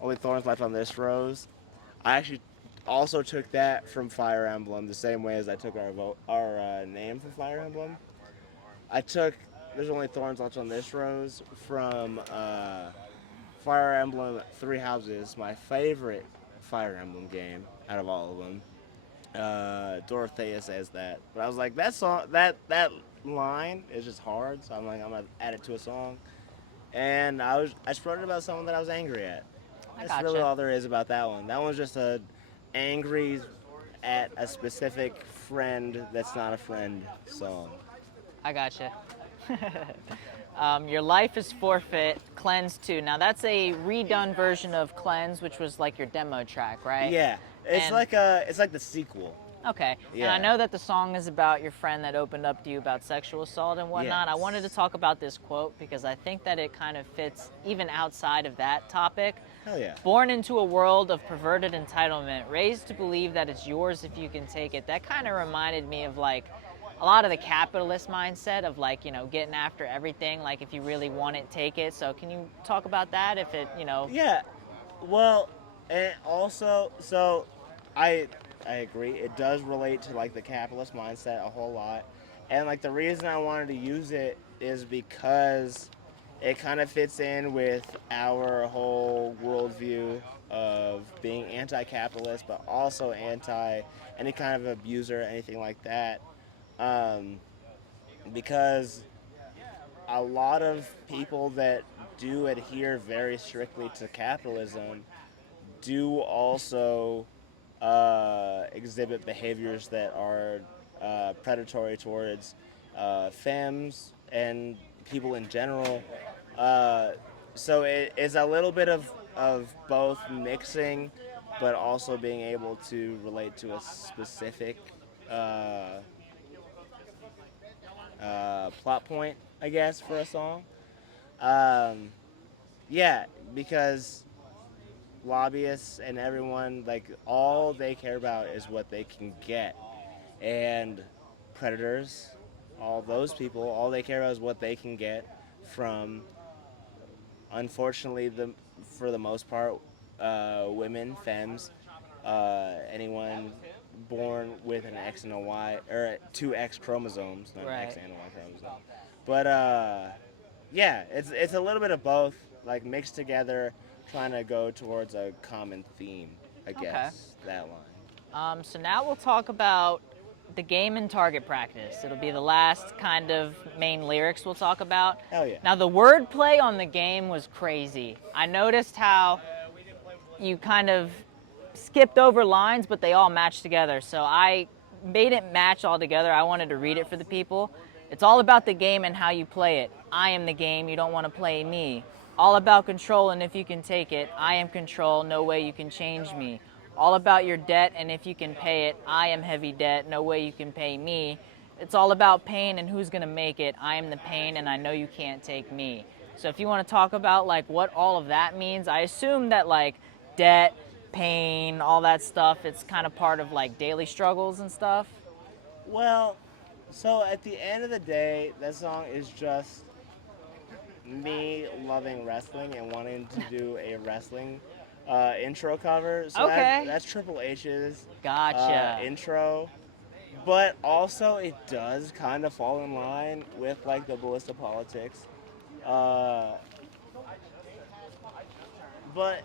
only thorns left on this rose. I actually also took that from Fire Emblem, the same way as I took our name from Fire Emblem. I took there's only thorns left on this rose from Fire Emblem Three Houses, my favorite Fire Emblem game out of all of them. Dorothea says that, but I was like, that song, that line is just hard, so I'm like, I'm gonna add it to a song. And I just wrote it about someone that I was angry at. I That's really gotcha. all there is about that one. That one's just a angry at a specific friend that's not a friend song. I gotcha. Your life is forfeit. Cleanse 2. Now that's a redone version of Cleanse, which was like your demo track, right? Yeah, it's And- it's like the sequel. Okay. Yeah. And I know that the song is about your friend that opened up to you about sexual assault and whatnot. I Yes. wanted to talk about this quote because I think that it kind of fits even outside of that topic. Hell yeah. Born into a world of perverted entitlement, raised to believe that it's yours if you can take it. That kind of reminded me of like a lot of the capitalist mindset of like, getting after everything. Like if you really want it, take it. So can you talk about that? If it, Yeah, well, and also, so I agree. It does relate to like the capitalist mindset a whole lot, and like the reason I wanted to use it is because it kind of fits in with our whole worldview of being anti-capitalist, but also anti any kind of abuser, anything like that, um, because a lot of people that do adhere very strictly to capitalism do also exhibit behaviors that are predatory towards femmes and people in general. So it is a little bit of both mixing, but also being able to relate to a specific plot point, I guess, for a song. Um, yeah, because lobbyists and everyone, like, all they care about is what they can get. And predators, all those people, all they care about is what they can get from, unfortunately, for the most part, women, femmes, anyone born with an X and a Y, or two X chromosomes, not an X Right. and a Y chromosome. But yeah, it's a little bit of both, like mixed together, trying to go towards a common theme, I Okay. guess, that line. So now we'll talk about the game and target practice. It'll be the last kind of main lyrics we'll talk about. Hell yeah. Now the wordplay on the game was crazy. I noticed how you kind of skipped over lines, but they all matched together. So I made it match all together. I wanted to read it for the people. It's all about the game and how you play it. I am the game, you don't want to play me. All about control, and if you can take it, I am control, no way you can change me. All about your debt, and if you can pay it, I am heavy debt, no way you can pay me. It's all about pain and who's gonna make it. I am the pain, and I know you can't take me. So if you want to talk about like what all of that means, I assume that like debt, pain, all that stuff, it's kind of part of like daily struggles and stuff. Well, so at the end of the day, that song is just me loving wrestling and wanting to do a wrestling intro cover. So Okay. that's Triple H's Gotcha. intro. But also, it does kind of fall in line with like the Ballista politics. Uh, but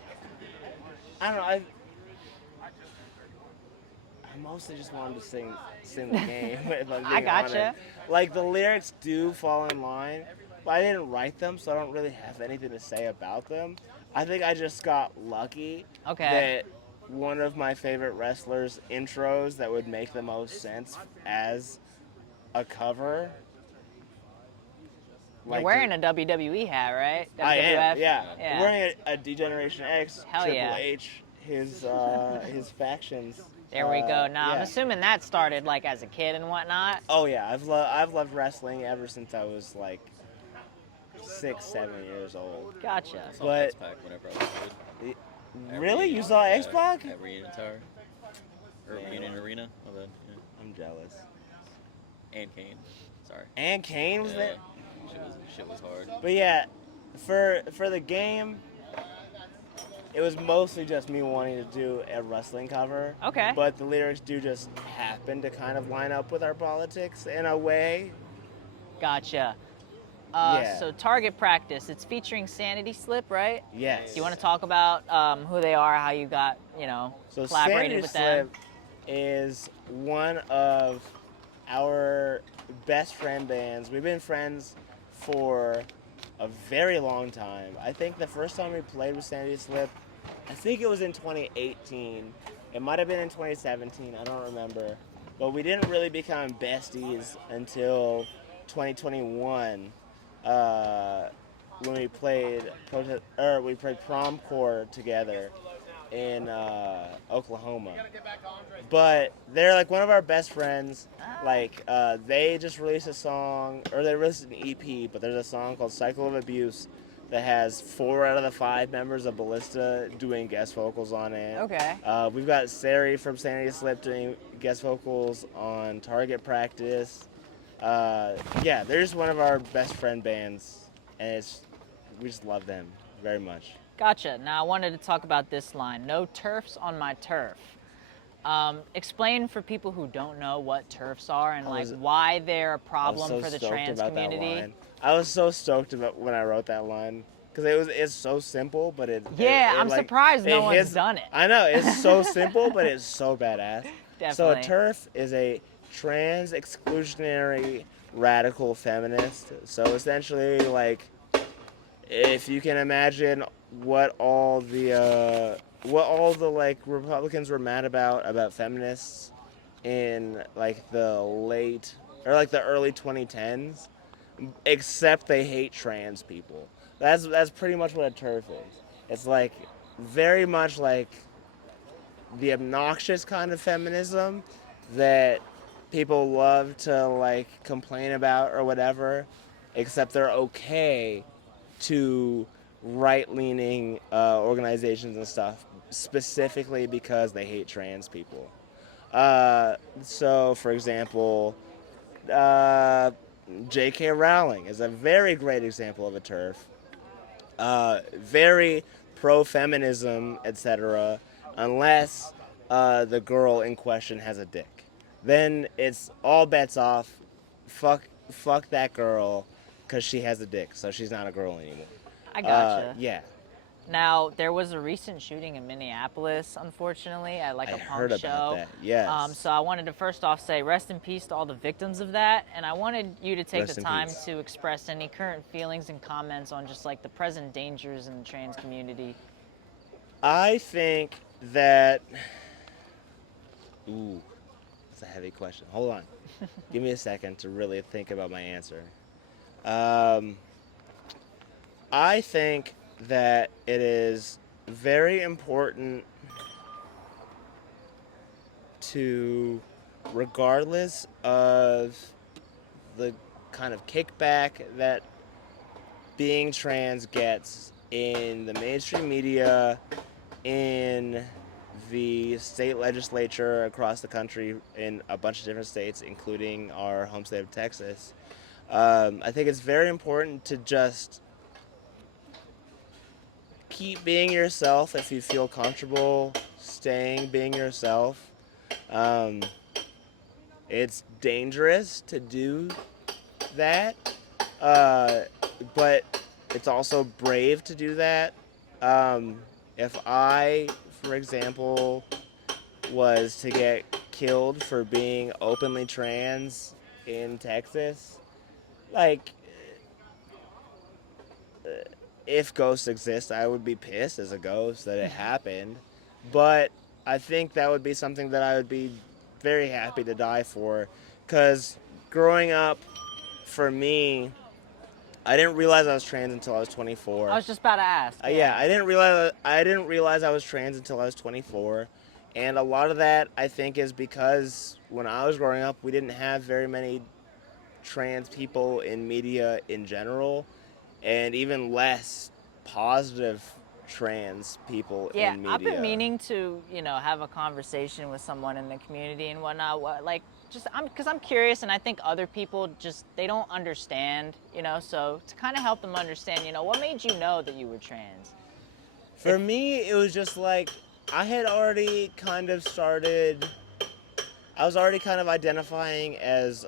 I don't know. I mostly just wanted to sing the game. If I'm I being gotcha. honest. Like the lyrics do fall in line, but I didn't write them, so I don't really have anything to say about them. I think I just got lucky Okay. that one of my favorite wrestlers' intros that would make the most sense as a cover. You're wearing a WWE hat, right? I am, WWF? yeah. Yeah. Wearing a Degeneration X, Hell Triple yeah. H, his factions. There we go. Now I'm yeah. assuming that started like as a kid and whatnot. Oh yeah, I've loved wrestling ever since I was like 6, 7 years old. Gotcha. I saw But- X-Pac whenever I was a kid. Really, you saw X Pac? At Reunion Tower. Or Reunion Arena. My bad. Yeah. I'm jealous. And Kane. Sorry. And Kane was Yeah. there. Shit was hard. But yeah, for the game, it was mostly just me wanting to do a wrestling cover. Okay. But the lyrics do just happen to kind of line up with our politics in a way. Gotcha. Yeah. So target practice, it's featuring Sanity Slip, right? Yes. Do you want to talk about who they are, how you got, So collaborated Sandy with them? Slip is one of our best friend bands. We've been friends for a very long time. I think the first time we played with Sandy Slip, I think it was in 2018. It might have been in 2017. I don't remember. But we didn't really become besties until 2021 when we played prom core together in Oklahoma. But they're like one of our best friends. Like they just released a song, or they released an EP, but there's a song called Cycle of Abuse that has 4 out of the 5 members of Ballista doing guest vocals on it. Okay. We've got Sari from Sanity Slip doing guest vocals on Target Practice. Yeah, they're just one of our best friend bands, and we just love them very much. Gotcha. Now I wanted to talk about this line, no turfs on my turf. Explain for people who don't know what turfs are and why they're a I was problem so for the stoked trans about that community. line. I was so stoked about when I wrote that line because it's so simple, but I'm surprised no one's hits- done it. I know it's so simple, but it's so badass. So a Definitely. TERF is a trans exclusionary radical feminist. So essentially, like, if you can imagine what all the like Republicans were mad about feminists in like the late or like the early 2010s, except they hate trans people. That's pretty much what a TERF is. It's like very much like the obnoxious kind of feminism that people love to like complain about or whatever, except they're okay to right-leaning organizations and stuff specifically because they hate trans people. So, for example, uh, J.K. Rowling is a very great example of a turf. Very pro feminism, etc., unless the girl in question has a dick. Then it's all bets off. Fuck that girl because she has a dick, so she's not a girl anymore. I gotcha. Yeah, Now, there was a recent shooting in Minneapolis, unfortunately, at like I a heard punk about show. that. Yes. So I wanted to first off say rest in peace to all the victims of that, and I wanted you to take the Rest in time peace. to express any current feelings and comments on just like the present dangers in the trans community. I think that. Ooh, that's a heavy question. Hold on. Give me a second to really think about my answer. Um, I think that it is very important to, regardless of the kind of kickback that being trans gets in the mainstream media, in the state legislature across the country, in a bunch of different states, including our home state of Texas. I think it's very important to just keep being yourself if you feel comfortable staying being yourself. Um, it's dangerous to do that, uh, but it's also brave to do that. Um, if I, for example, was to get killed for being openly trans in Texas, like, if ghosts exist, I would be pissed as a ghost that it happened. But I think that would be something that I would be very happy to die for. Because growing up, for me, I didn't realize I was trans until I was I 24. was just about to ask. Yeah, I didn't realize I was trans until I was 24, and a lot of that I think is because when I was growing up, we didn't have very many trans people in media in general, and even less positive trans people Yeah, in I've been media. meaning to, have a conversation with someone in the community and whatnot. Like, because I'm curious, and I think other people just they don't understand, So to kind of help them understand, what made you know that you were trans? For me, it was just like I had already kind of started. I was already kind of identifying as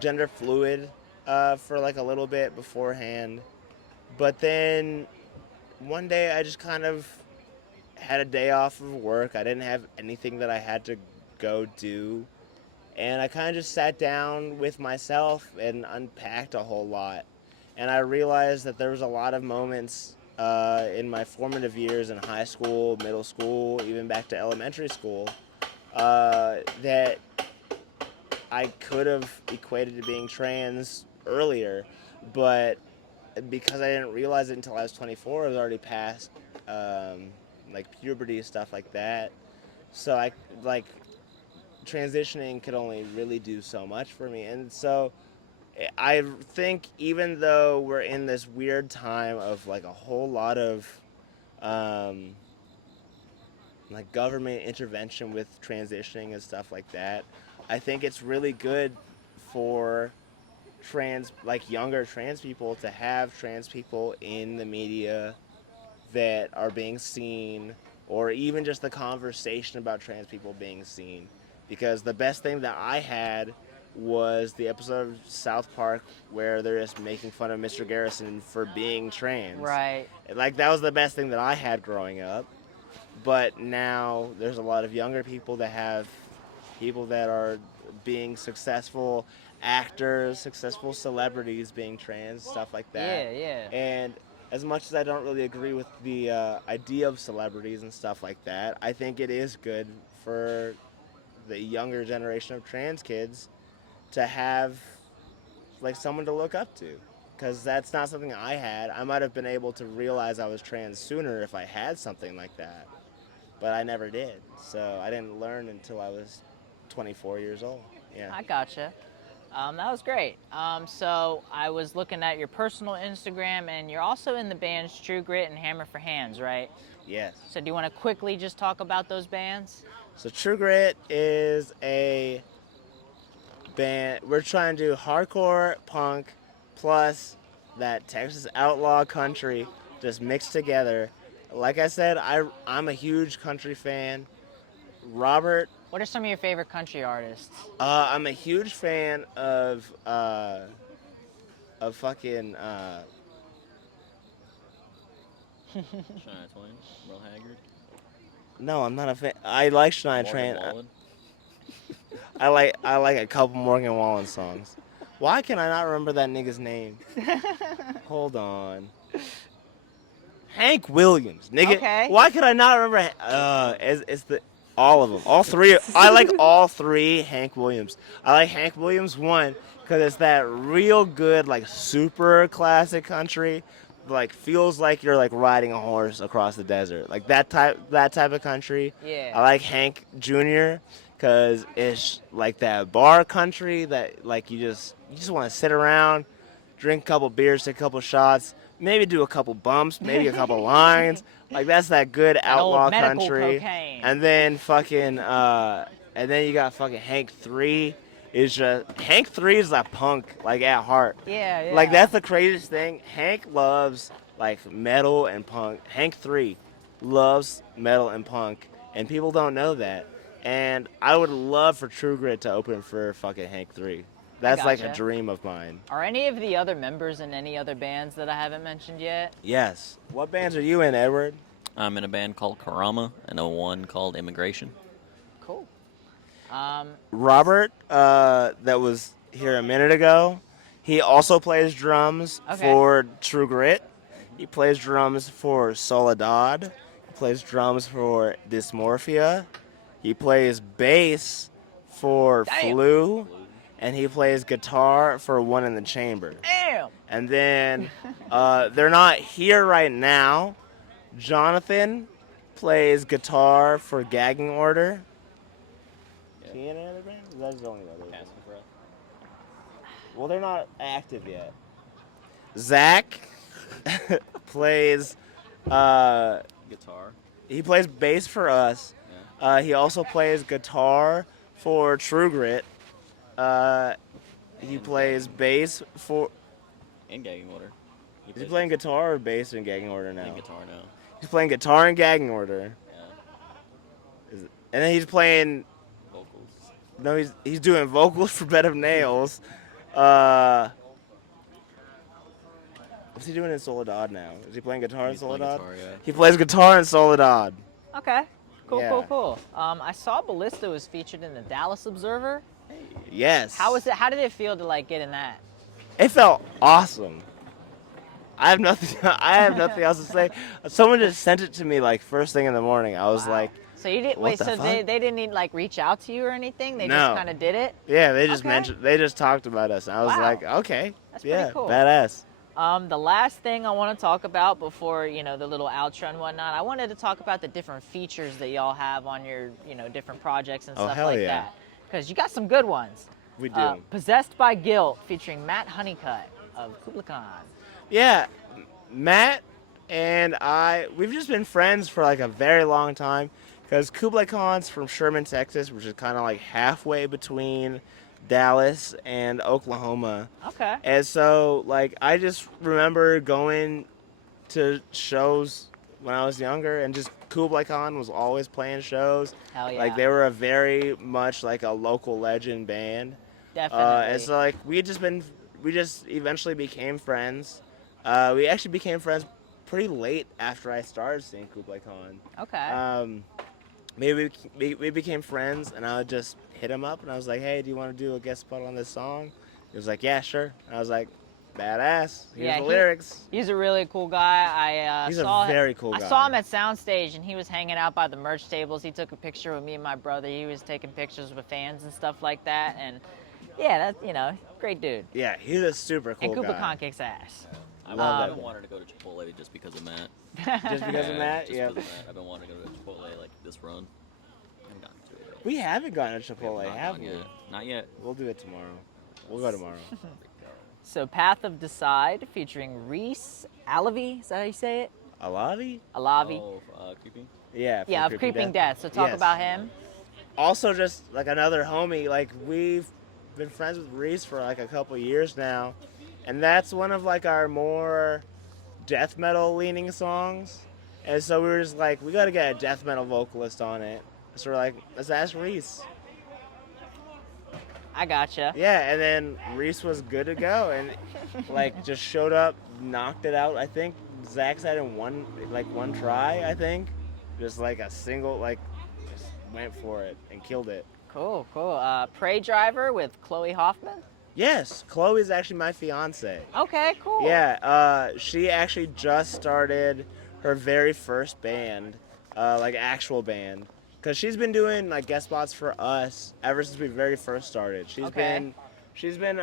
gender fluid for like a little bit beforehand, but then one day I just kind of had a day off of work. I didn't have anything that I had to go do. And I kind of just sat down with myself and unpacked a whole lot. And I realized that there was a lot of moments in my formative years in high school, middle school, even back to elementary school, that I could have equated to being trans earlier. But because I didn't realize it until I was 24, I was already past um, like puberty, stuff like that. So I like transitioning could only really do so much for me. And so I think even though we're in this weird time of like a whole lot of um, like government intervention with transitioning and stuff like that, I think it's really good for younger trans people to have trans people in the media that are being seen, or even just the conversation about trans people being seen. Because the best thing that I had was the episode of South Park where they're just making fun of Mr. Garrison for being trans. Right. Like, that was the best thing that I had growing up. But now there's a lot of younger people that have people that are being successful actors, successful celebrities being trans, stuff like that. Yeah, yeah. And as much as I don't really agree with the idea of celebrities and stuff like that, I think it is good for the younger generation of trans kids to have like someone to look up to, because that's not something I had. I might have been able to realize I was trans sooner if I had something like that, but I never did. So I didn't learn until I was 24 years old. Yeah. I gotcha. That was great. So I was looking at your personal Instagram, and you're also in the bands True Grit and Hammer for Hands, right? Yes. So do you want to quickly just talk about those bands? So True Grit is a band. We're trying to do hardcore punk plus that Texas outlaw country just mixed together. Like I said, I'm a huge country fan. Robert, What are some of your favorite country artists? I'm a huge fan of fucking Shania Twain, Merle Haggard, no, I'm not a fan. I like Shania Morgan Twain. Wallen. I like a couple Morgan Wallen songs. Why can I not remember that nigga's name? Hold on. Hank Williams, nigga. Okay. Why could I not remember? It's the all of them, all three. I like all three Hank Williams. I like Hank Williams one because it's that real good, like super classic country. Like feels like you're like riding a horse across the desert, like that type of country. Yeah. I like Hank Jr. because it's like that bar country that like you just want to sit around, drink a couple beers, take a couple shots, maybe do a couple bumps, maybe a couple lines. Like that's that good That old outlaw medical country. cocaine. And then and then you got fucking Hank 3. Is just Hank 3 is like punk, like at heart. Yeah, Like yeah. that's the craziest thing. Hank loves like metal and punk. Hank 3 loves metal and punk, and people don't know that. And I would love for True Grit to open for fucking Hank 3. That's like a gotcha. dream of mine. Are any of the other members in any other bands that I haven't mentioned yet? Yes. What bands are you in, Edward? I'm in a band called Karama and a one called Immigration. Cool. Robert, that was here a minute ago, he also plays drums Okay. for True Grit. He plays drums for Soledad. He plays drums for Dysmorphia. He plays bass for Damn. Flu. And he plays guitar for One in the Chamber. Damn. And then they're not here right now. Jonathan plays guitar for Gagging Order. Is he in any other band? That's the only other band. Passing breath. Well, they're not active yet. Zach plays. Guitar. He plays bass for us. Yeah. He also plays guitar for True Grit. He plays bass for. And Gagging Order. Is he playing guitar or bass in Gagging Order now? Playing guitar now. He's playing guitar in Gagging Order. Yeah. And then he's playing. Vocals. No, he's doing vocals for Bed of Nails. What's he doing in Soledad now? Is he playing guitar in He's playing Soledad? guitar, yeah. He plays guitar in Soledad. Okay. Cool, Yeah. cool. I saw Ballista was featured in the Dallas Observer. Yes. How was it? How did it feel to like get in that? It felt awesome. I have nothing. I have nothing else to say. Someone just sent it to me like first thing in the morning. I was Wow. like, So you didn't what wait. the So fuck? they didn't even like reach out to you or anything. They No. just kind of did it. yeah. They just Okay. mentioned. They just talked about us. And I was Wow. like, okay, That's pretty yeah, cool. badass. The last thing I want to talk about before the little outro and whatnot, I wanted to talk about the different features that y'all have on your different projects and Oh, stuff hell like yeah. that. Because you got some good ones. We do. Possessed by Guilt featuring Matt Honeycutt of Kubla Khan. Yeah, Matt and we've just been friends for like a very long time because Kublai Khan's from Sherman, Texas, which is kind of like halfway between Dallas and Oklahoma. Okay. And so, like, I just remember going to shows when I was younger, and just Kublai Khan was always playing shows. Hell yeah. Like, they were a very much like a local legend band. Definitely. And so, like, we just eventually became friends. We actually became friends pretty late after I started seeing Kublai Khan. Okay. Maybe we became friends, and I would just hit him up, and I was like, hey, do you want to do a guest spot on this song? He was like, yeah, sure. And I was like, badass. Here's Yeah, the lyrics. He's a really cool guy. He's a very cool I guy. saw him at Soundstage, and he was hanging out by the merch tables. He took a picture with me and my brother. He was taking pictures with fans and stuff like that. And yeah, that's great dude. Yeah, he's a super cool And Kubla guy. Khan kicks ass. I've Love been that. wanting to go to Chipotle just because of Matt. Just because of Matt? Just Yeah. because of Matt. I've been wanting to go to Chipotle like this run. I haven't gotten to it. We haven't gotten to Chipotle, Not have gone we? yet. Not yet. We'll do it tomorrow. We'll go tomorrow. So Path of Decide featuring Reese Alavi. Is that how you say it? Alavi? Alavi. Oh, creepy. Yeah. Yeah, of Creeping Death. So talk Yes. about him. Also, just like another homie. Like we've been friends with Reese for like a couple years now, and that's one of like our more death metal leaning songs. And so we were just like, we got to get a death metal vocalist on it. So we're like, let's ask Reese. I gotcha. Yeah, and then Reese was good to go, and like just showed up, knocked it out. I think Zach said in one try. I think, just like a single, like just went for it and killed it. Cool, cool. Prey Driver with Chloe Hoffman. Yes, Chloe's actually my fiance. Okay, cool. Yeah, she actually just started her very first band, like actual band, because she's been doing like guest spots for us ever since we very first started. Okay. She's been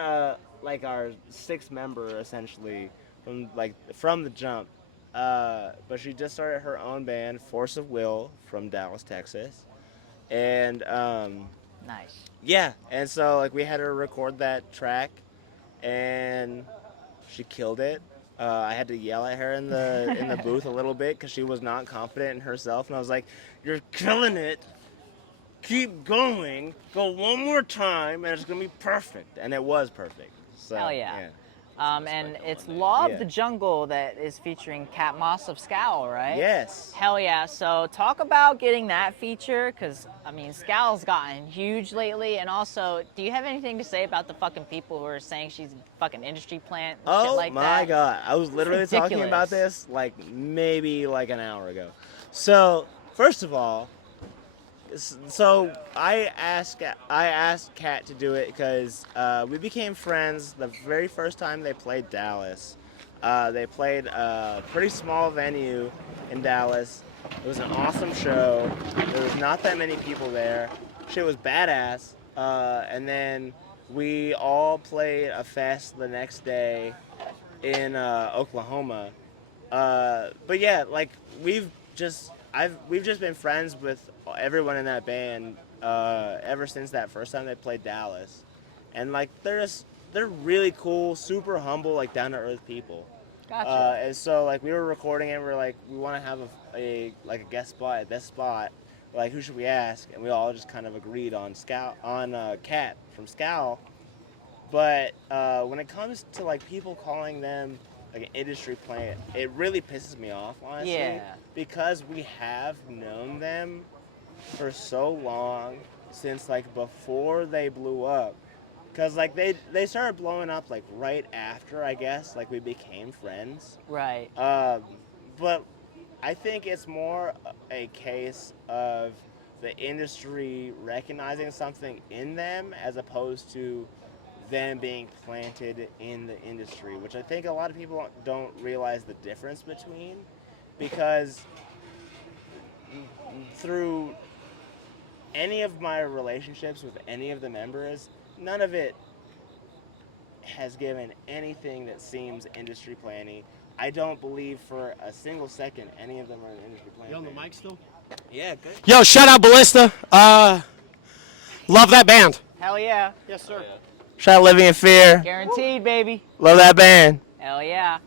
like our sixth member essentially from the jump. But she just started her own band, Force of Will, from Dallas, Texas, and Nice. yeah, and so like we had her record that track, and she killed it. I had to yell at her in the booth a little bit because she was not confident in herself, and I was like, "You're killing it. Keep going. Go one more time, and it's gonna be perfect." And it was perfect. So, Hell yeah. And it's Law Yeah. of the Jungle that is featuring Cat Moss of Scowl, right? Yes. Hell yeah. So talk about getting that feature, because, I mean, Scowl's gotten huge lately. And also, do you have anything to say about the fucking people who are saying she's a fucking industry plant and shit Oh like my that? god! I was literally talking ridiculous. about this like maybe like an hour ago. So first of all, so I asked Kat to do it because we became friends the very first time they played Dallas. They played a pretty small venue in Dallas. It was an awesome show. There was not that many people there. Shit was badass. And then we all played a fest the next day in Oklahoma. But yeah, like we've just been friends with everyone in that band ever since that first time they played Dallas, and like they're really cool, super humble, like down to earth people. Gotcha. And so like we were recording it, we're like we want to have a guest spot at this spot. Like who should we ask? And we all just kind of agreed on Kat from Scowl. But when it comes to like people calling them like an industry plant, it really pisses me off, honestly. Yeah. Because we have known them for so long, since like before they blew up. Cause like they started blowing up like right after, I guess, like we became friends. Right. But I think it's more a case of the industry recognizing something in them as opposed to them being planted in the industry, which I think a lot of people don't realize the difference between, because through any of my relationships with any of the members, none of it has given anything that seems industry planning. I don't believe for a single second any of them are an industry planning. You on the mic still? Yeah, good. Yo, shout out Ballista. Love that band. Hell yeah. Yes, sir. Shout out Living in Fear. Guaranteed, baby. Love that band. Hell yeah.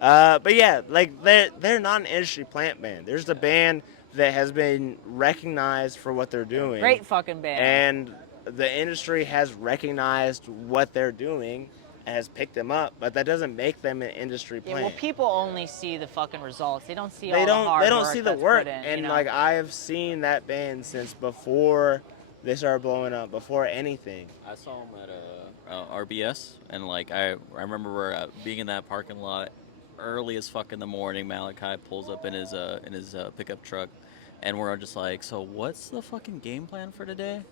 But yeah, like they're not an industry plant band. They're just a band that has been recognized for what they're doing. Great fucking band. And the industry has recognized what they're doing and has picked them up, but that doesn't make them an industry Yeah, plant. well, people only see the fucking results. They don't see they all don't the hard they don't work see the that's work, put in, and you know? like I have seen that band since before they started blowing up, before anything. I saw him at RBS, and like I remember being in that parking lot early as fuck in the morning. Malachi pulls up in his pickup truck, and we're just like, "So what's the fucking game plan for today?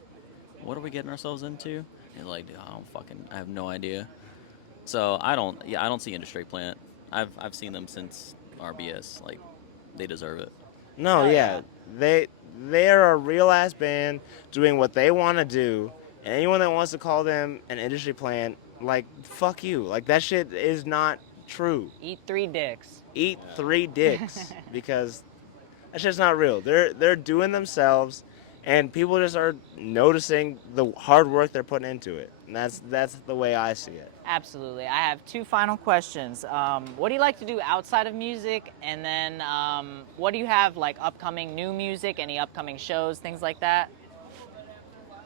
What are we getting ourselves into?" And like, I have no idea. So I don't see industry plant. I've seen them since RBS. Like, they deserve it. No, Hell yeah. They're a real ass band doing what they want to do, and anyone that wants to call them an industry plant, like fuck you. Like that shit is not true. Eat 3 dicks. Eat 3 dicks because that shit's not real. They're doing themselves, and people just are noticing the hard work they're putting into it, and that's the way I see it. Absolutely. I have two final questions. What do you like to do outside of music? And then what do you have like upcoming new music, any upcoming shows, things like that?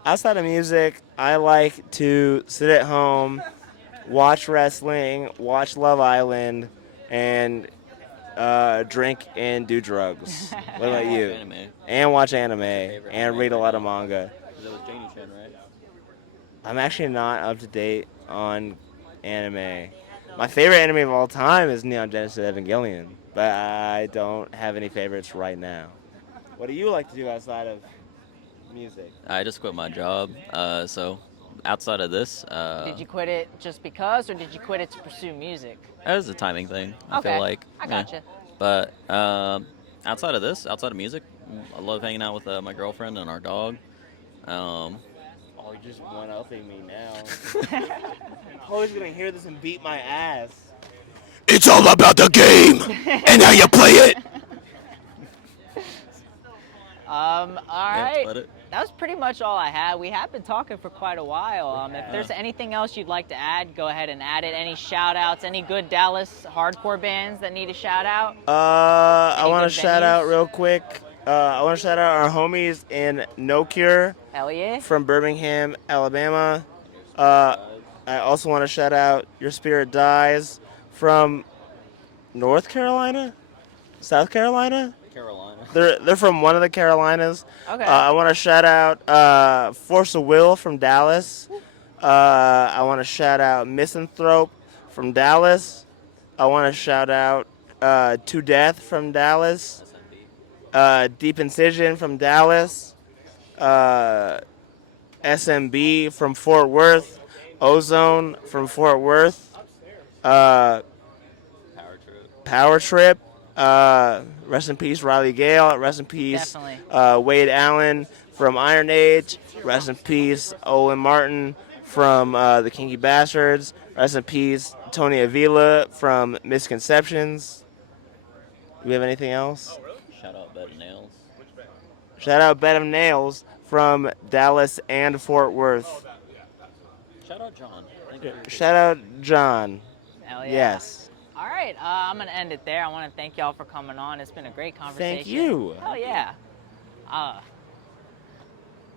Outside of music, I like to sit at home, watch wrestling, watch Love Island, and drink and do drugs. What about Watch you? anime. And watch anime Favorite and anime read a right lot of now? manga. Because it was Janie Chan, right? I'm actually not up to date on anime. My favorite anime of all time is Neon Genesis Evangelion, but I don't have any favorites right now. What do you like to do outside of music? I just quit my job, so outside of this, Did you quit it just because, or did you quit it to pursue music? it was a timing thing. I feel Okay, like, I yeah. gotcha. But outside of this, outside of music, I love hanging out with my girlfriend and our dog. Um, Oh, you're just one-upping me now. Chloe's gonna hear this and beat my ass. It's all about the game and how you play it. All yeah, right. let it. That was pretty much all I had. We have been talking for quite a while. If there's anything else you'd like to add, go ahead and add it. Any shout outs, any good Dallas hardcore bands that need a shout out? I Any want good to shout out venues? real quick. I want to shout out our homies in No Cure Hell yeah. from Birmingham, Alabama. Uh, I also want to shout out Your Spirit Dies from North Carolina, South Carolina. Carolina. They're from one of the Carolinas. Okay. I want to shout out Force of Will from Dallas. I want to shout out Misanthrope from Dallas. I want to shout out To Death from Dallas. Deep Incision from Dallas. SMB from Fort Worth. Ozone from Fort Worth. Uh, Power trip. Power Trip. Rest in peace, Riley Gale. Rest in peace, Definitely. Wade Allen from Iron Age. Rest in peace, Owen Martin from the Kinky Bastards. Rest in peace, Tony Avila from Misconceptions. Do we have anything else? Shout out Bed Nails. Shout out Bed of Nails from Dallas and Fort Worth. Shout out John. Thank you for your Shout out John. Hell yeah. Yes. All right. I'm going to end it there. I want to thank y'all for coming on. It's been a great conversation. Thank you. Hell yeah.